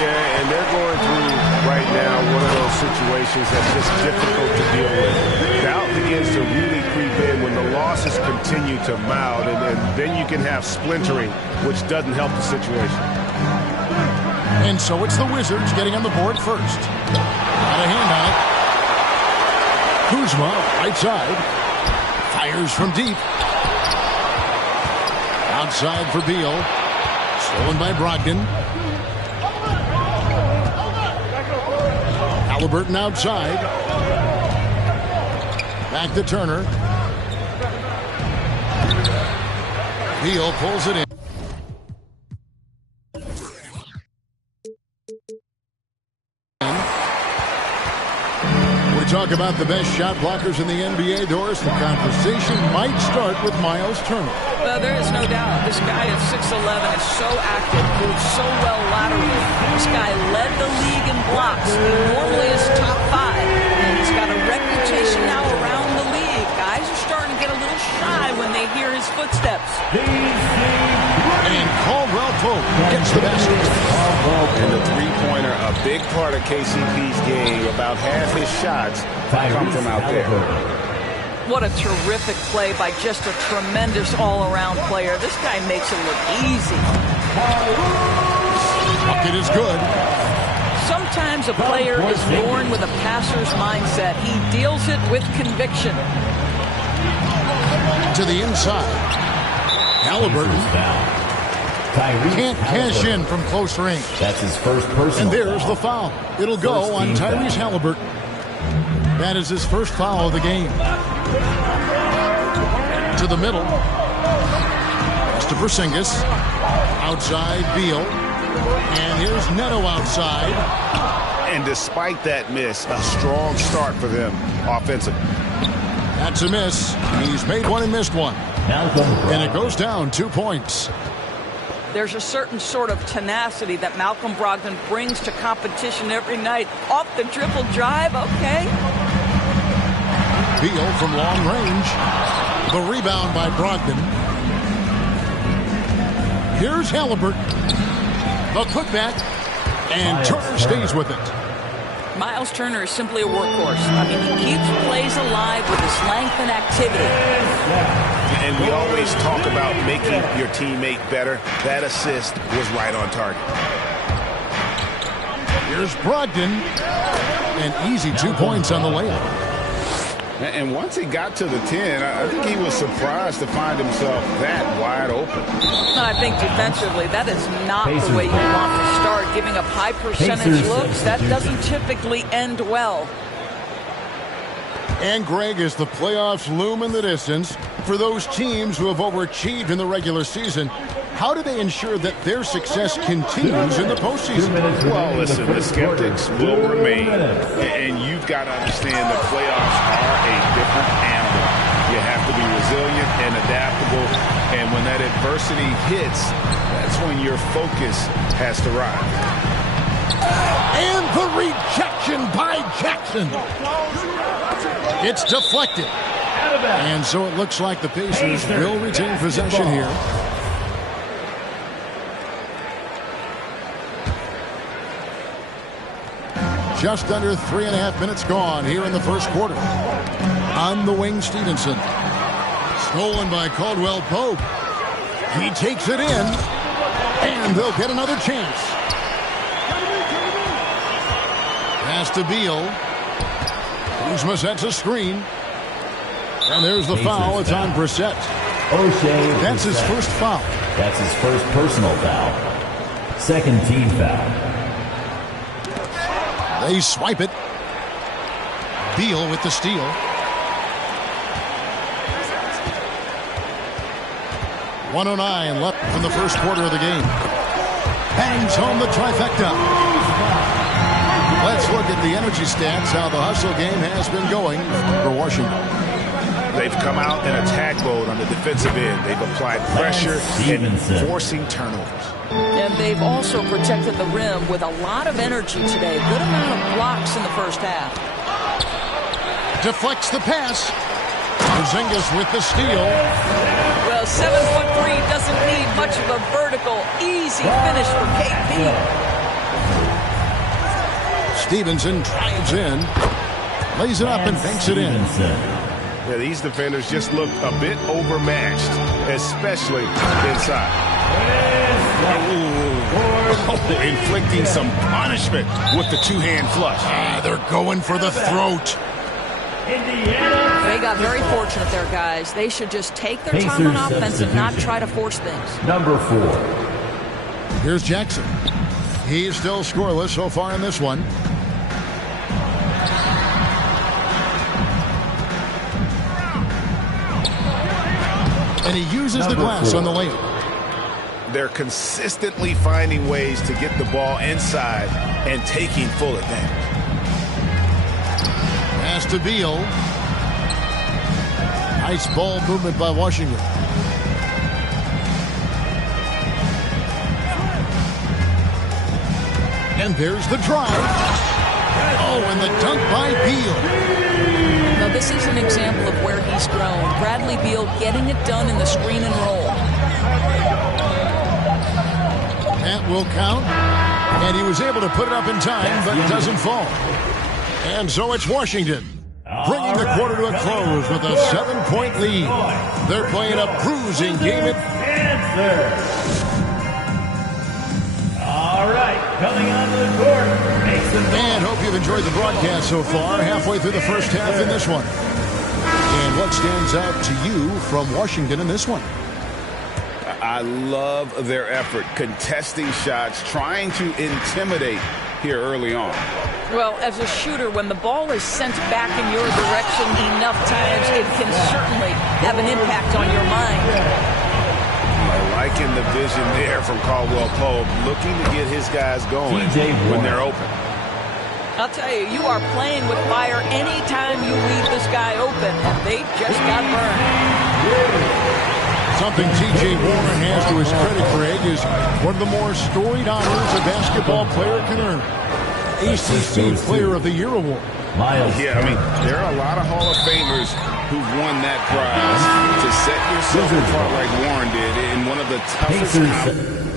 Yeah, and they're going through right now one of those situations that's just difficult to deal with. Doubt begins to really creep in when the losses continue to mount, and then you can have splintering, which doesn't help the situation. And so it's the Wizards getting on the board first. Got a hand on it. Kuzma, right side. Fires from deep. Outside for Beal. Stolen by Brogdon. Halliburton outside. Back to Turner. Beal pulls it in. Talk about the best shot blockers in the NBA, Doris. The conversation might start with Miles Turner. Well, there is no doubt. This guy at 6'11" is so active, moves so well laterally. This guy led the league in blocks. He normally is top 5, and he's got a reputation now around the league. Guys are starting to get a little shy when they hear his footsteps. And Caldwell Pope gets the basket. And the three-pointer, a big part of KCP's game. About half his shots come from out there. What a terrific play by just a tremendous all-around player. This guy makes it look easy. Bucket is good. Sometimes a player is born with a passer's mindset. He deals it with conviction. To the inside. Halliburton can't cash in from close range. That's his first personal. And there's the foul. It'll go on Tyrese Halliburton. That is his first foul of the game. To the middle. To Porzingis. Outside Beal. And here's Neto outside. And despite that miss, a strong start for them offensively. That's a miss. He's made one and missed one. And it goes down 2 points. There's a certain sort of tenacity that Malcolm Brogdon brings to competition every night. Off the dribble drive, okay. Beal from long range. The rebound by Brogdon. Here's Halliburton. The putback. And Turner stays with it. Miles Turner is simply a workhorse. I mean, he keeps plays alive with his length and activity. And we always talk about making your teammate better. That assist was right on target. Here's Brogdon. An easy 2 points on the layup. And once he got to the 10, I think he was surprised to find himself that wide open. And I think defensively, that is not the way you want to start. Giving up high percentage looks, that doesn't typically end well. And, Greg, as the playoffs loom in the distance, for those teams who have overachieved in the regular season, how do they ensure that their success continues in the postseason? Well, listen, the skeptics will remain. And you've got to understand that playoffs are a different animal. You have to be resilient and adaptable. And when that adversity hits, that's when your focus has to rise. And the rejection by Jackson. It's deflected. And so it looks like the Pacers will retain possession here. Just under 3.5 minutes gone here in the first quarter. On the wing, Stevenson. Stolen by Caldwell Pope. He takes it in. And they'll get another chance. Pass to Beal. Kuzma sets a screen. And there's the foul. It's on Brissett. That's his first foul. That's his first personal foul. Second team foul. They swipe it. Beal with the steal. .109 left in the first quarter of the game. Bangs home the trifecta. Let's look at the energy stats, how the hustle game has been going for Washington. They've come out in attack mode on the defensive end. They've applied pressure and forcing turnovers. And they've also protected the rim with a lot of energy today. Good amount of blocks in the first half. Deflects the pass. Porzingis with the steal. Well, 7'3" doesn't need much of a vertical, easy finish for KP. Stevenson drives in. Lays it up and banks it in. Yeah, these defenders just look a bit overmatched, especially inside. Oh, inflicting some punishment with the two-hand flush. They're going for the throat. They got very fortunate there, guys. They should just take their time on offense and not try to force things. Number 4. Here's Jackson. He's still scoreless so far in this one. And he uses the glass on the layup. They're consistently finding ways to get the ball inside and taking full advantage. Pass to Beal. Nice ball movement by Washington. And there's the drive. Oh, and the dunk by Beal. Now, this is an example of where he's grown. Bradley Beal getting it done in the screen and roll. That will count. And he was able to put it up in time, but it doesn't fall. And so it's Washington, bringing the quarter to a close with a 7-point lead. They're playing a bruising game. All right, coming onto the court. And hope you've enjoyed the broadcast so far. Halfway through the first half in this one. And what stands out to you from Washington in this one? I love their effort, contesting shots, trying to intimidate here early on. Well, as a shooter, when the ball is sent back in your direction enough times, it can certainly have an impact on your mind. I liking the vision there from Caldwell Pope, looking to get his guys going when they're open. I'll tell you, you are playing with fire anytime you leave this guy open, and they just got burned. Something T.J. Warren has to his credit, Greg, is one of the more storied honors a basketball player can earn. ACC Player of the Year award. Yeah, I mean, there are a lot of Hall of Famers who've won that prize. To set yourself apart like Warren did in one of the toughest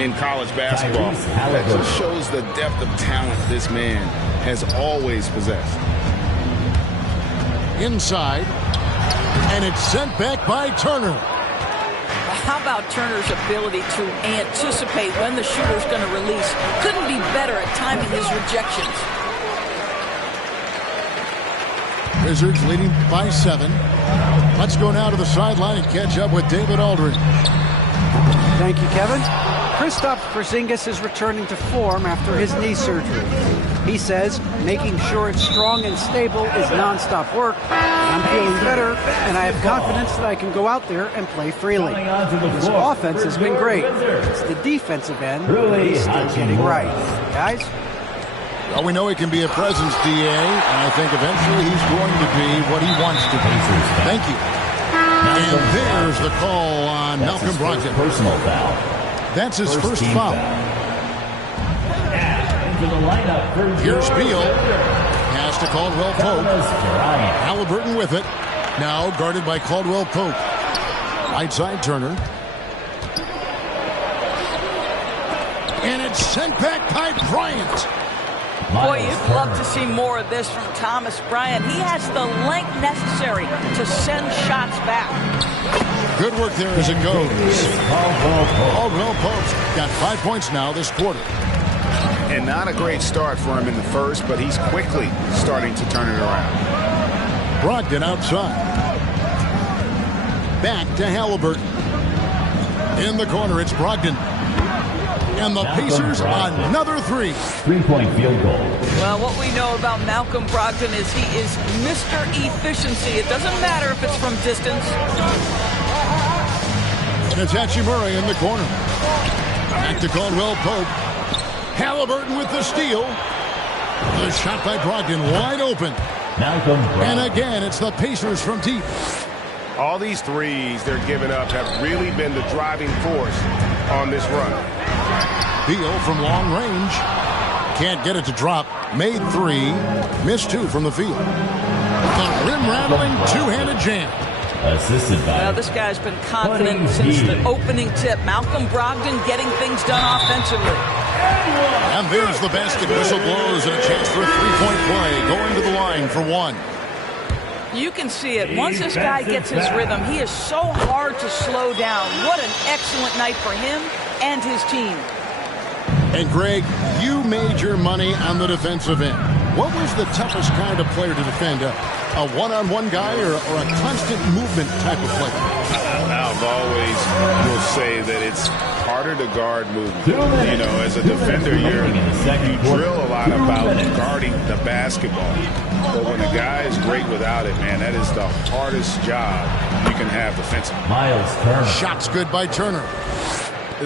in college basketball. That just shows the depth of talent this man has always possessed. Inside, and it's sent back by Turner. How about Turner's ability to anticipate when the shooter's going to release? Couldn't be better at timing his rejections. Wizards leading by 7. Let's go now to the sideline and catch up with David Aldridge. Thank you, Kevin. Kristaps Porzingis is returning to form after his knee surgery. He says making sure it's strong and stable is nonstop work. I'm feeling better, and I have confidence that I can go out there and play freely. His offense has been great. It's the defensive end that he's still getting right. Guys? Well, we know he can be a presence, DA, and I think eventually he's going to be what he wants to be. Thank you. And there's the call on Malcolm Brogdon. Personal foul. That's his first foul. Into the lineup. Here's Beal. Pass to Caldwell Pope. Halliburton with it. Now guarded by Caldwell Pope. Right side Turner. And it's sent back by Bryant. Boy, you'd love to see more of this from Thomas Bryant. He has the length necessary to send shots back. Good work there as it goes. Caldwell Pope's got 5 points now this quarter. And not a great start for him in the first, but he's quickly starting to turn it around. Brogdon outside. Back to Halliburton. In the corner, it's Brogdon. And the Pacers another 3. 3-point field goal. Well, what we know about Malcolm Brogdon is he is Mr. Efficiency. It doesn't matter if it's from distance. And it's Hachimura in the corner. Back to Caldwell Pope. Halliburton with the steal. The shot by Brogdon wide open. Malcolm Brogdon. And again, it's the Pacers from deep. All these threes they're giving up have really been the driving force on this run. Beal from long range. Can't get it to drop. Made 3. Missed 2 from the field. The rim-rattling two-handed jam. Assisted by Well, this guy's been confident since the opening tip. Malcolm Brogdon getting things done offensively. And there's the basket. Whistle blows and a chance for a three-point play. Going to the line for one. You can see it. Once this guy gets his rhythm, he is so hard to slow down. What an excellent night for him and his team. And, Greg, you made your money on the defensive end. What was the toughest kind of player to defend? A one-on-one guy or a constant movement type of player? I've always will say that it's harder to guard movement. You know, as a defender, you drill a lot about guarding the basketball. But when a guy is great without it, man, that is the hardest job you can have defensively. Miles Turner. Shots good by Turner.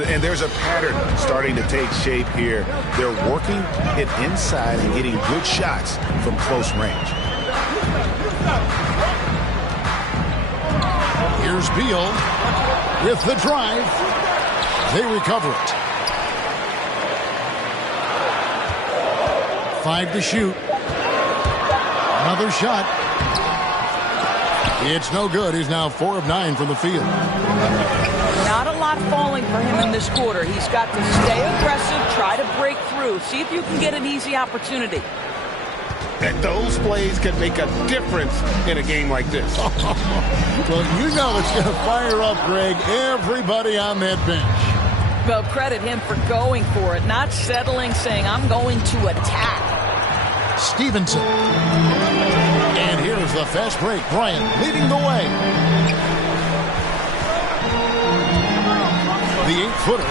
And there's a pattern starting to take shape here. They're working it inside and getting good shots from close range. Here's Beal with the drive. They recover it. 5 to shoot. Another shot. It's no good. He's now 4 of 9 from the field. Not a lot falling for him in this quarter. He's got to stay aggressive, try to break through, see if you can get an easy opportunity. And those plays can make a difference in a game like this. Well, you know it's going to fire up, Greg, everybody on that bench. Well, credit him for going for it, not settling, saying, I'm going to attack. Stevenson. And here's the fast break. Bryant leading the way. The 8-footer.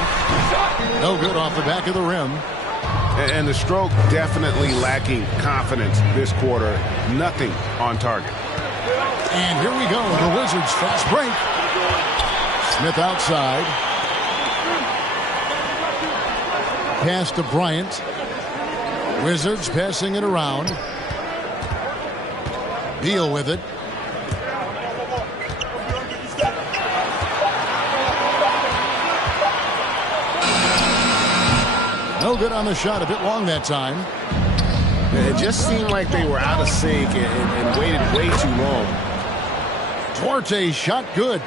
No good off the back of the rim. And the stroke definitely lacking confidence this quarter. Nothing on target. And here we go. The Wizards fast break. Smith outside. Pass to Bryant. Wizards passing it around. Beal with it. No good on the shot. A bit long that time. It just seemed like they were out of sync and waited way too long. Duarte shot good.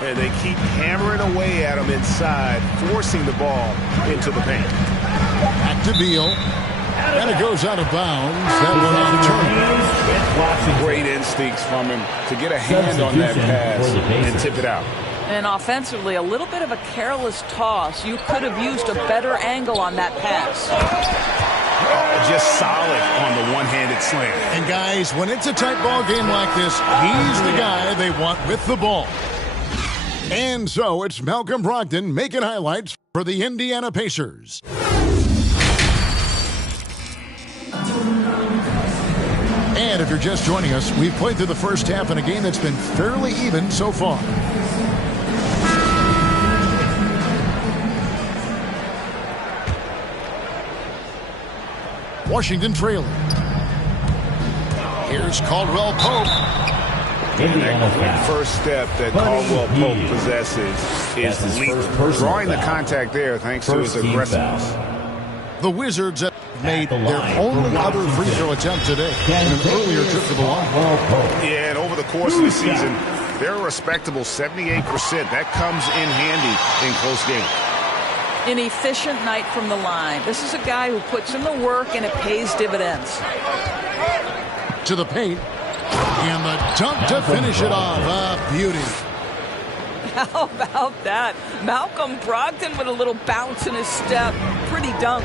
And they keep hammering away at him inside, forcing the ball into the paint. Back to Beal. And it goes out of bounds. That one on the turn. Great instincts from him to get a hand on that pass and tip it out. And offensively, a little bit of a careless toss. You could have used a better angle on that pass. Just solid on the one-handed slam. And guys, when it's a tight ball game like this, he's the guy they want with the ball. And so it's Malcolm Brogdon making highlights for the Indiana Pacers. And if you're just joining us, we've played through the first half in a game that's been fairly even so far. Washington trailing. Here's Caldwell Pope. And that quick first step that Caldwell Pope possesses is leap. Drawing the contact there thanks to his aggressiveness. The Wizards have made their only other free throw attempt today in an earlier trip to the line. Yeah, and over the course of the season, they're a respectable 78%. That comes in handy in close games. An efficient night from the line. This is a guy who puts in the work and it pays dividends. To the paint. And the dunk to finish it off. A beauty. How about that? Malcolm Brogdon with a little bounce in his step. Pretty dunk.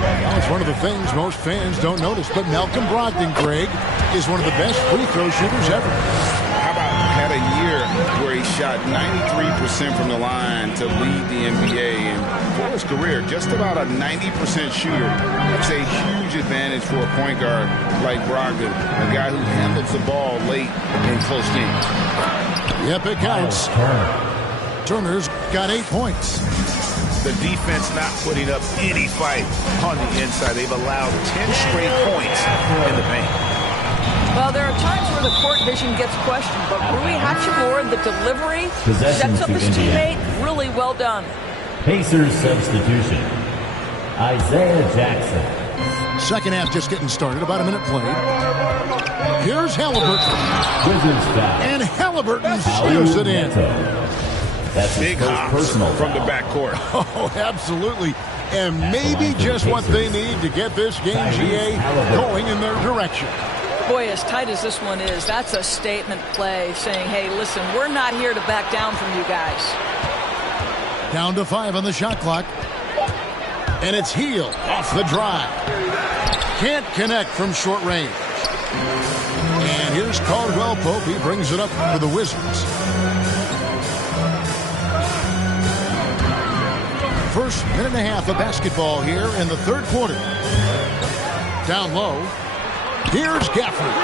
Well, it's one of the things most fans don't notice. But Malcolm Brogdon, Greg, is one of the best free throw shooters ever. How about had a year where he shot 93% from the line to lead the NBA, and for his career, just about a 90% shooter. That's a huge advantage for a point guard like Brogdon, a guy who handles the ball late in close games. Yep, it counts. Turner's got 8 points. The defense not putting up any fight on the inside. They've allowed 10 straight points in the paint. Well, there are times where the court vision gets questioned, but Rui Hachimura, the delivery, sets up his teammate, really well done. Pacers substitution. Isaiah Jackson. Second half just getting started. About a minute played. Here's Halliburton. Wizards foul. And Halliburton steals it in. That's his Big first hops personal from foul. the backcourt. Oh, absolutely. And maybe just what they need to get this game, GA, going in their direction. Boy, as tight as this one is, that's a statement play saying, hey, listen, we're not here to back down from you guys. Down to 5 on the shot clock. And it's Heel off the drive. Can't connect from short range. And here's Caldwell Pope. He brings it up for the Wizards. First minute and a half of basketball here in the third quarter. Down low. Here's Gafford.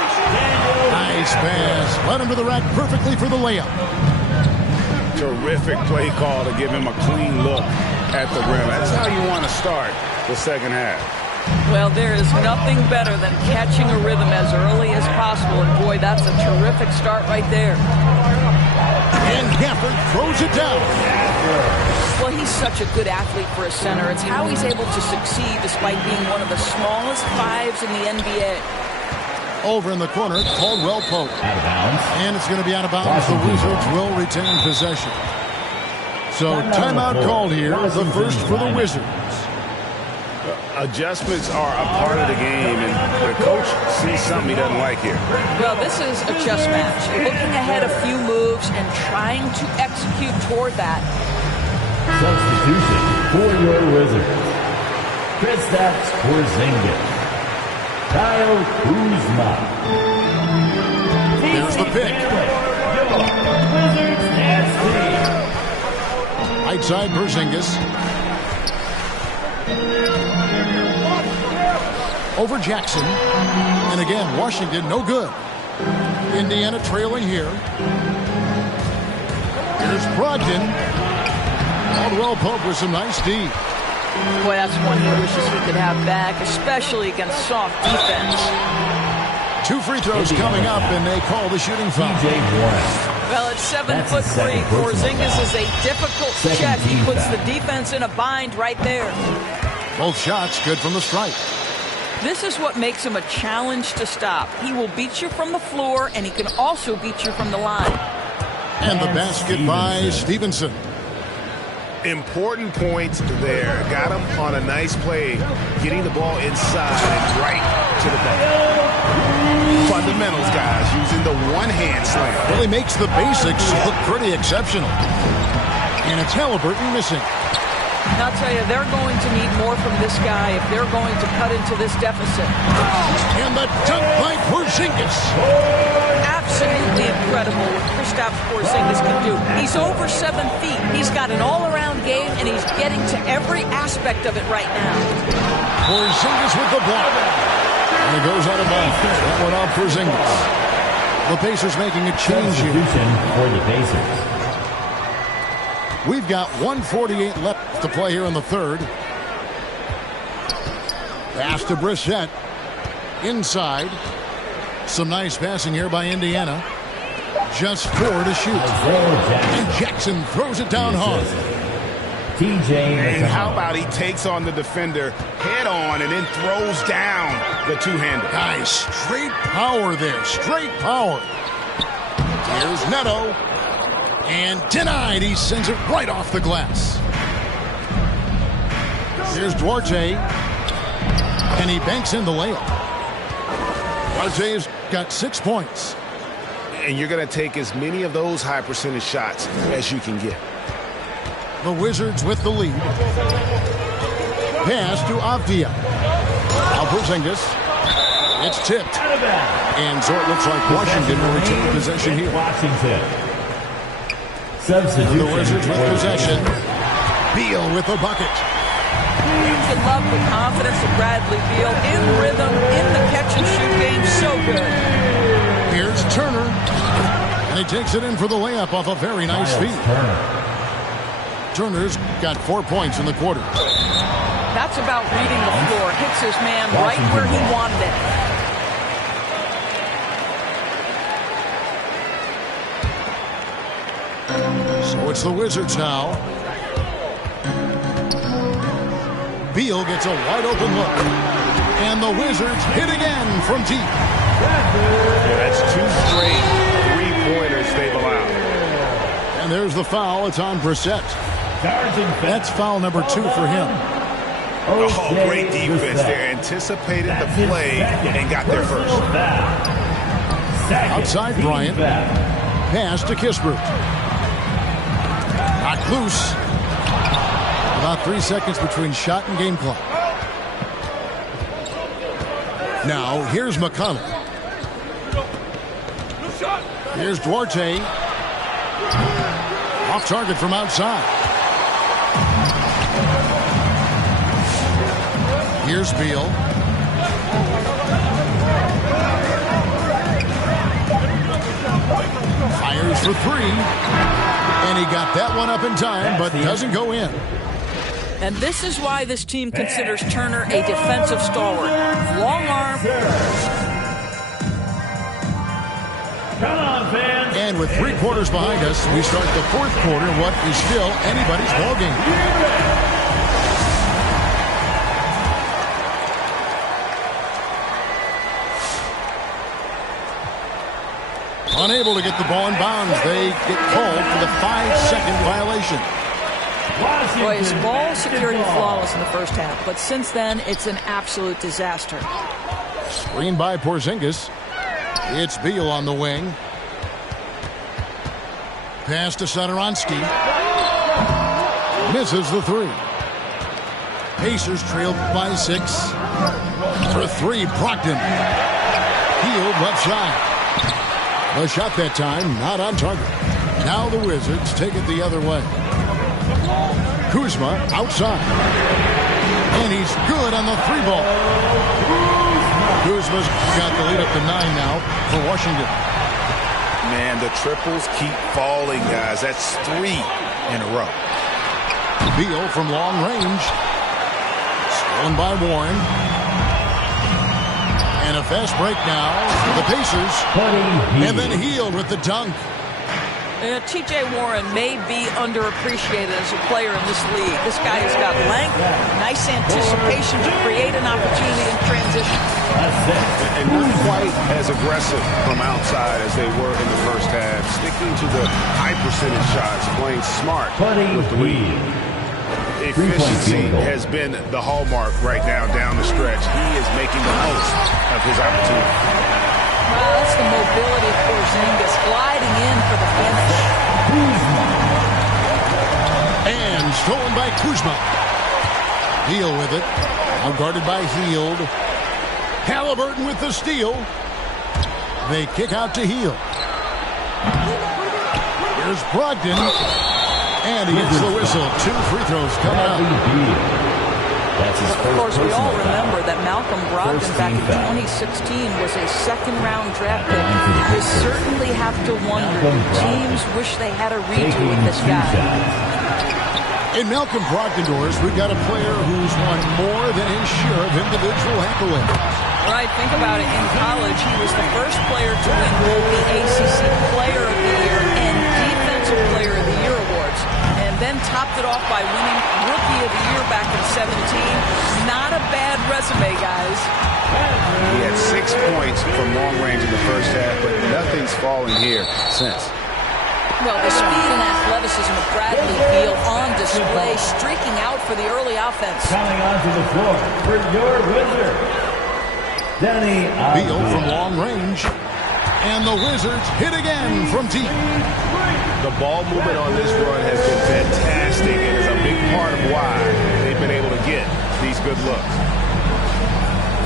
Nice pass. Led him to the rack perfectly for the layup. Terrific play call to give him a clean look at the rim. That's how you want to start the second half. Well, there is nothing better than catching a rhythm as early as possible. And boy, that's a terrific start right there. And Gafford throws it down. Well, he's such a good athlete for a center. It's how he's able to succeed despite being one of the smallest fives in the NBA. Over in the corner, Caldwell Pope. Out of bounds. And it's going to be out of bounds. The Wizards will retain possession. So timeout called here. The first for the Wizards. Adjustments are a part of the game, and the coach sees something he doesn't like here. Well, this is a chess match. Looking ahead a few moves and trying to execute toward that. Substitution for your Wizards. Kristaps Porzingis. Kyle Kuzma. There's the pick. Wizards nasty. Right side, Porzingis. Over Jackson. And again, Washington, no good. Indiana trailing here. Here's Brogdon. Caldwell Pope with some nice D. Boy, that's one he wishes he could have back, especially against soft defense. 2 free throws coming up, and they call the shooting foul. TJ Warren. Well, it's 7'3". Porzingis is a difficult check. He puts the defense in a bind right there. Both shots good from the stripe. This is what makes him a challenge to stop. He will beat you from the floor, and he can also beat you from the line. And the basket by Stevenson. Important points there. Got him on a nice play, getting the ball inside and right to the bucket. Fundamentals, guys, using the one-hand slam. Really makes the basics look pretty exceptional. And it's Halliburton missing. And I'll tell you, they're going to need more from this guy if they're going to cut into this deficit. And the dunk by Porzingis. Absolutely incredible what Kristaps Porzingis can do. He's over 7 feet. He's got an all-around game, and he's getting to every aspect of it right now. Porzingis with the block. And it goes out of bounds. That one out Porzingis. The Pacers making a change here. Substitution for the Pacers. We've got 1:48 left to play here in the third. Pass to Brissett. Inside. Some nice passing here by Indiana. Just 4 to shoot. And Jackson throws it down hard. TJ And how about he takes on the defender head on and then throws down the two-hander. Nice. Straight power there. Straight power. Here's Neto. And denied. He sends it right off the glass. Here's Duarte. And he banks in the layup. Duarte's got 6 points. And you're going to take as many of those high percentage shots as you can get. The Wizards with the lead. Pass to Avdia. Now Porzingis. It's tipped. And so it looks like Washington will retain possession here. Washington. Substitution. The Wizards with possession. Beal with the bucket. You can love the confidence of Bradley Beal in rhythm, in the catch-and-shoot game. So good. Here's Turner. And he takes it in for the layup off a very nice feed. Turner's got 4 points in the quarter. That's about reading the floor. Hits his man right where he wanted it. So it's the Wizards now. Beal gets a wide open look. And the Wizards hit again from deep. Yeah, that's 2 straight three-pointers they've allowed. And there's the foul. It's on Brissett. That's foul number 2 for him. Oh, great defense there. Anticipated the play and got there first. Outside Bryant. Pass to Kispert. Knocked loose. About 3 seconds between shot and game clock. Now, here's McConnell. Here's Duarte. Off target from outside. Here's Beal. Fires for 3. And he got that one up in time, but doesn't go in. And this is why this team considers Turner a defensive stalwart. Long arm. Come on, fans. And with 3 quarters behind us, we start the 4th quarter, what is still anybody's ballgame. Unable to get the ball in bounds. They get called for the 5-second violation. Boy, his ball security flawless in the first half, but since then, it's an absolute disaster. Screen by Porzingis. It's Beal on the wing. Pass to Satoransky. Misses the 3. Pacers trailed by 6. For 3, Brogdon. Hield left side. A shot that time, not on target. Now the Wizards take it the other way. Kuzma outside. And he's good on the 3 ball. Kuzma's got the lead up to 9 now for Washington. Man, the triples keep falling, guys. That's 3 in a row. Beal from long range. Stolen by Warren. And a fast break now for the Pacers. And then Hield with the dunk. T.J. Warren may be underappreciated as a player in this league. This guy has got length, nice anticipation to create an opportunity in transition. And not quite as aggressive from outside as they were in the first half. Sticking to the high percentage shots, playing smart with the lead. Efficiency has been the hallmark right now down the stretch. He is making the most of his opportunity. Wow, that's the mobility of Porzingis gliding in for the finish. And stolen by Kuzma. Hield with it. Now guarded by Hield. Halliburton with the steal. They kick out to Hield. Here's Brogdon. And he hits the whistle. 2 free throws coming up. Of course, we all remember that Malcolm Brogdon back in 2016 was a second-round draft pick. You certainly have to wonder, do teams wish they had a redo with this guy? In Malcolm Brogdon doors, we've got a player who's won more than his share of individual accolades. Right, think about it. In college, he was the first player to win both the ACC Player of the Year and Defensive Player of the Year awards. And then topped it off by winning Rookie of the Year back in 17. Not a bad resume, guys. He had 6 points from long range in the first half, but nothing's falling here since. Well, the speed and athleticism of Bradley Beal on display, streaking out for the early offense. Coming onto the floor for your Wizard, Danny Beal from long range. And the Wizards hit again from deep. The ball movement on this run has been fantastic and is a big part of why they've been able to get these good looks.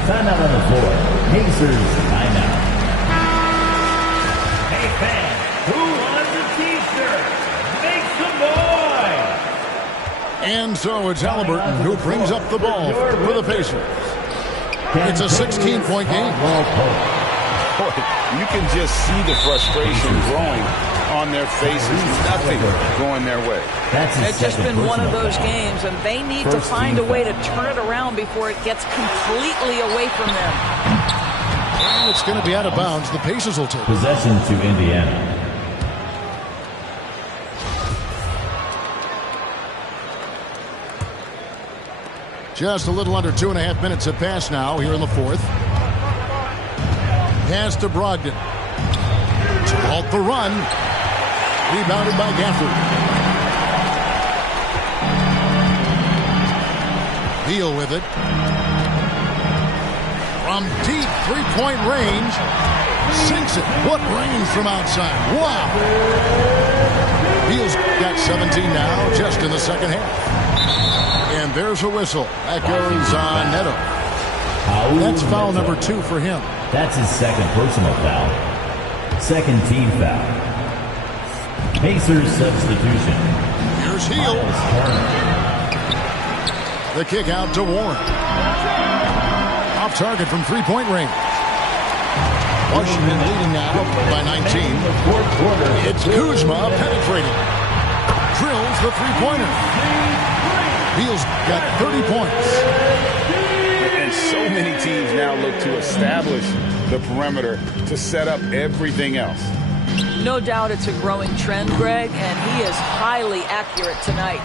Timeout on the floor. Pacers timeout. Hey fans, who wants a t-shirt? Make some noise! And so it's Halliburton who brings up the ball for the Pacers. It's a 16-point game. Boy, you can just see the frustration growing on their faces. Nothing going their way. It's just been one of those games, and they need to find a way to turn it around before it gets completely away from them. And it's going to be out of bounds. The Pacers will take Possession to Indiana. Just a little under 2.5 minutes have passed now here in the fourth. Pass to Brogdon. To halt the run. Rebounded by Gafford. Beal with it. From deep three-point range. Sinks it. What range from outside. Wow. Beal's got 17 now just in the second half. And there's a whistle. That goes on Neto. That's foul number 2 for him. That's his second personal foul. Second team foul. Pacers substitution. Here's Hield. The kick out to Warren. Off target from three-point range. Washington leading now by 19. It's Kuzma penetrating. Drills the three-pointer. Beal's got 30 points. And so many teams now look to establish the perimeter to set up everything else. No doubt it's a growing trend, Greg, and he is highly accurate tonight.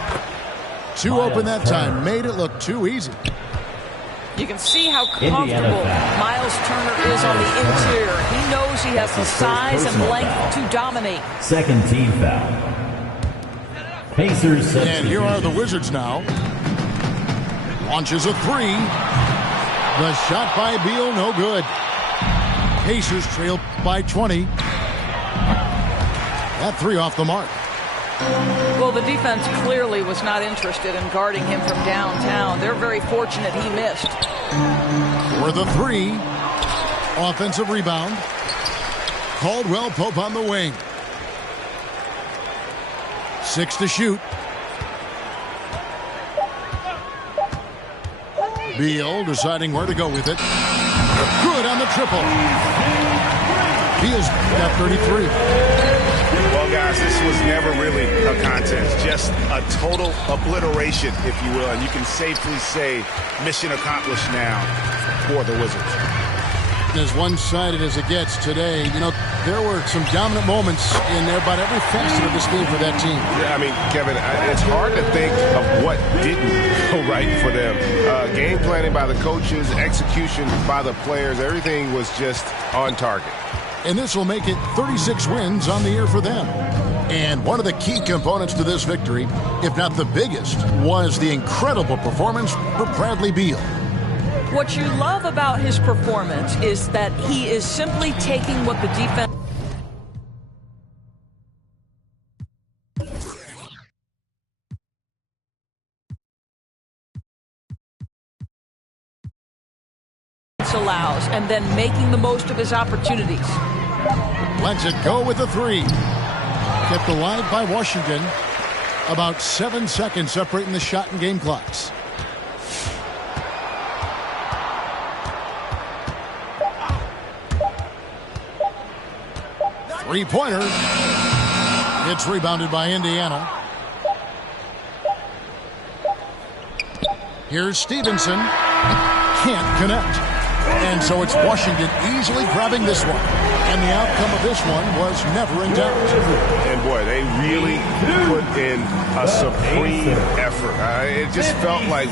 Too open that time. Made it look too easy. You can see how comfortable Miles Turner is on the interior. He knows he has the size and length to dominate. Second team foul. Pacers substitution. And here are the Wizards now. Launches a three. The shot by Beal, no good. Pacers trail by 20. That three off the mark. Well, the defense clearly was not interested in guarding him from downtown. They're very fortunate he missed. For the three. Offensive rebound. Caldwell Pope on the wing. 6 to shoot. Beal deciding where to go with it. Good on the triple. Beal's got 33. Well, guys, this was never really a contest. Just a total obliteration, if you will. And you can safely say mission accomplished now for the Wizards. As one-sided as it gets today, you know, there were some dominant moments in there about every facet of this game for that team. Yeah, I mean, Kevin, it's hard to think of what didn't go right for them. Game planning by the coaches, execution by the players, everything was just on target. And this will make it 36 wins on the year for them. And one of the key components to this victory, if not the biggest, was the incredible performance for Bradley Beal. What you love about his performance is that he is simply taking what the defense allows and then making the most of his opportunities. Lets it go with the three. Kept alive by Washington. About 7 seconds separating the shot and game clocks. Three-pointer. It's rebounded by Indiana. Here's Stevenson. Can't connect. And so it's Washington easily grabbing this one. And the outcome of this one was never in doubt. And boy, they really put in a supreme effort. It just felt like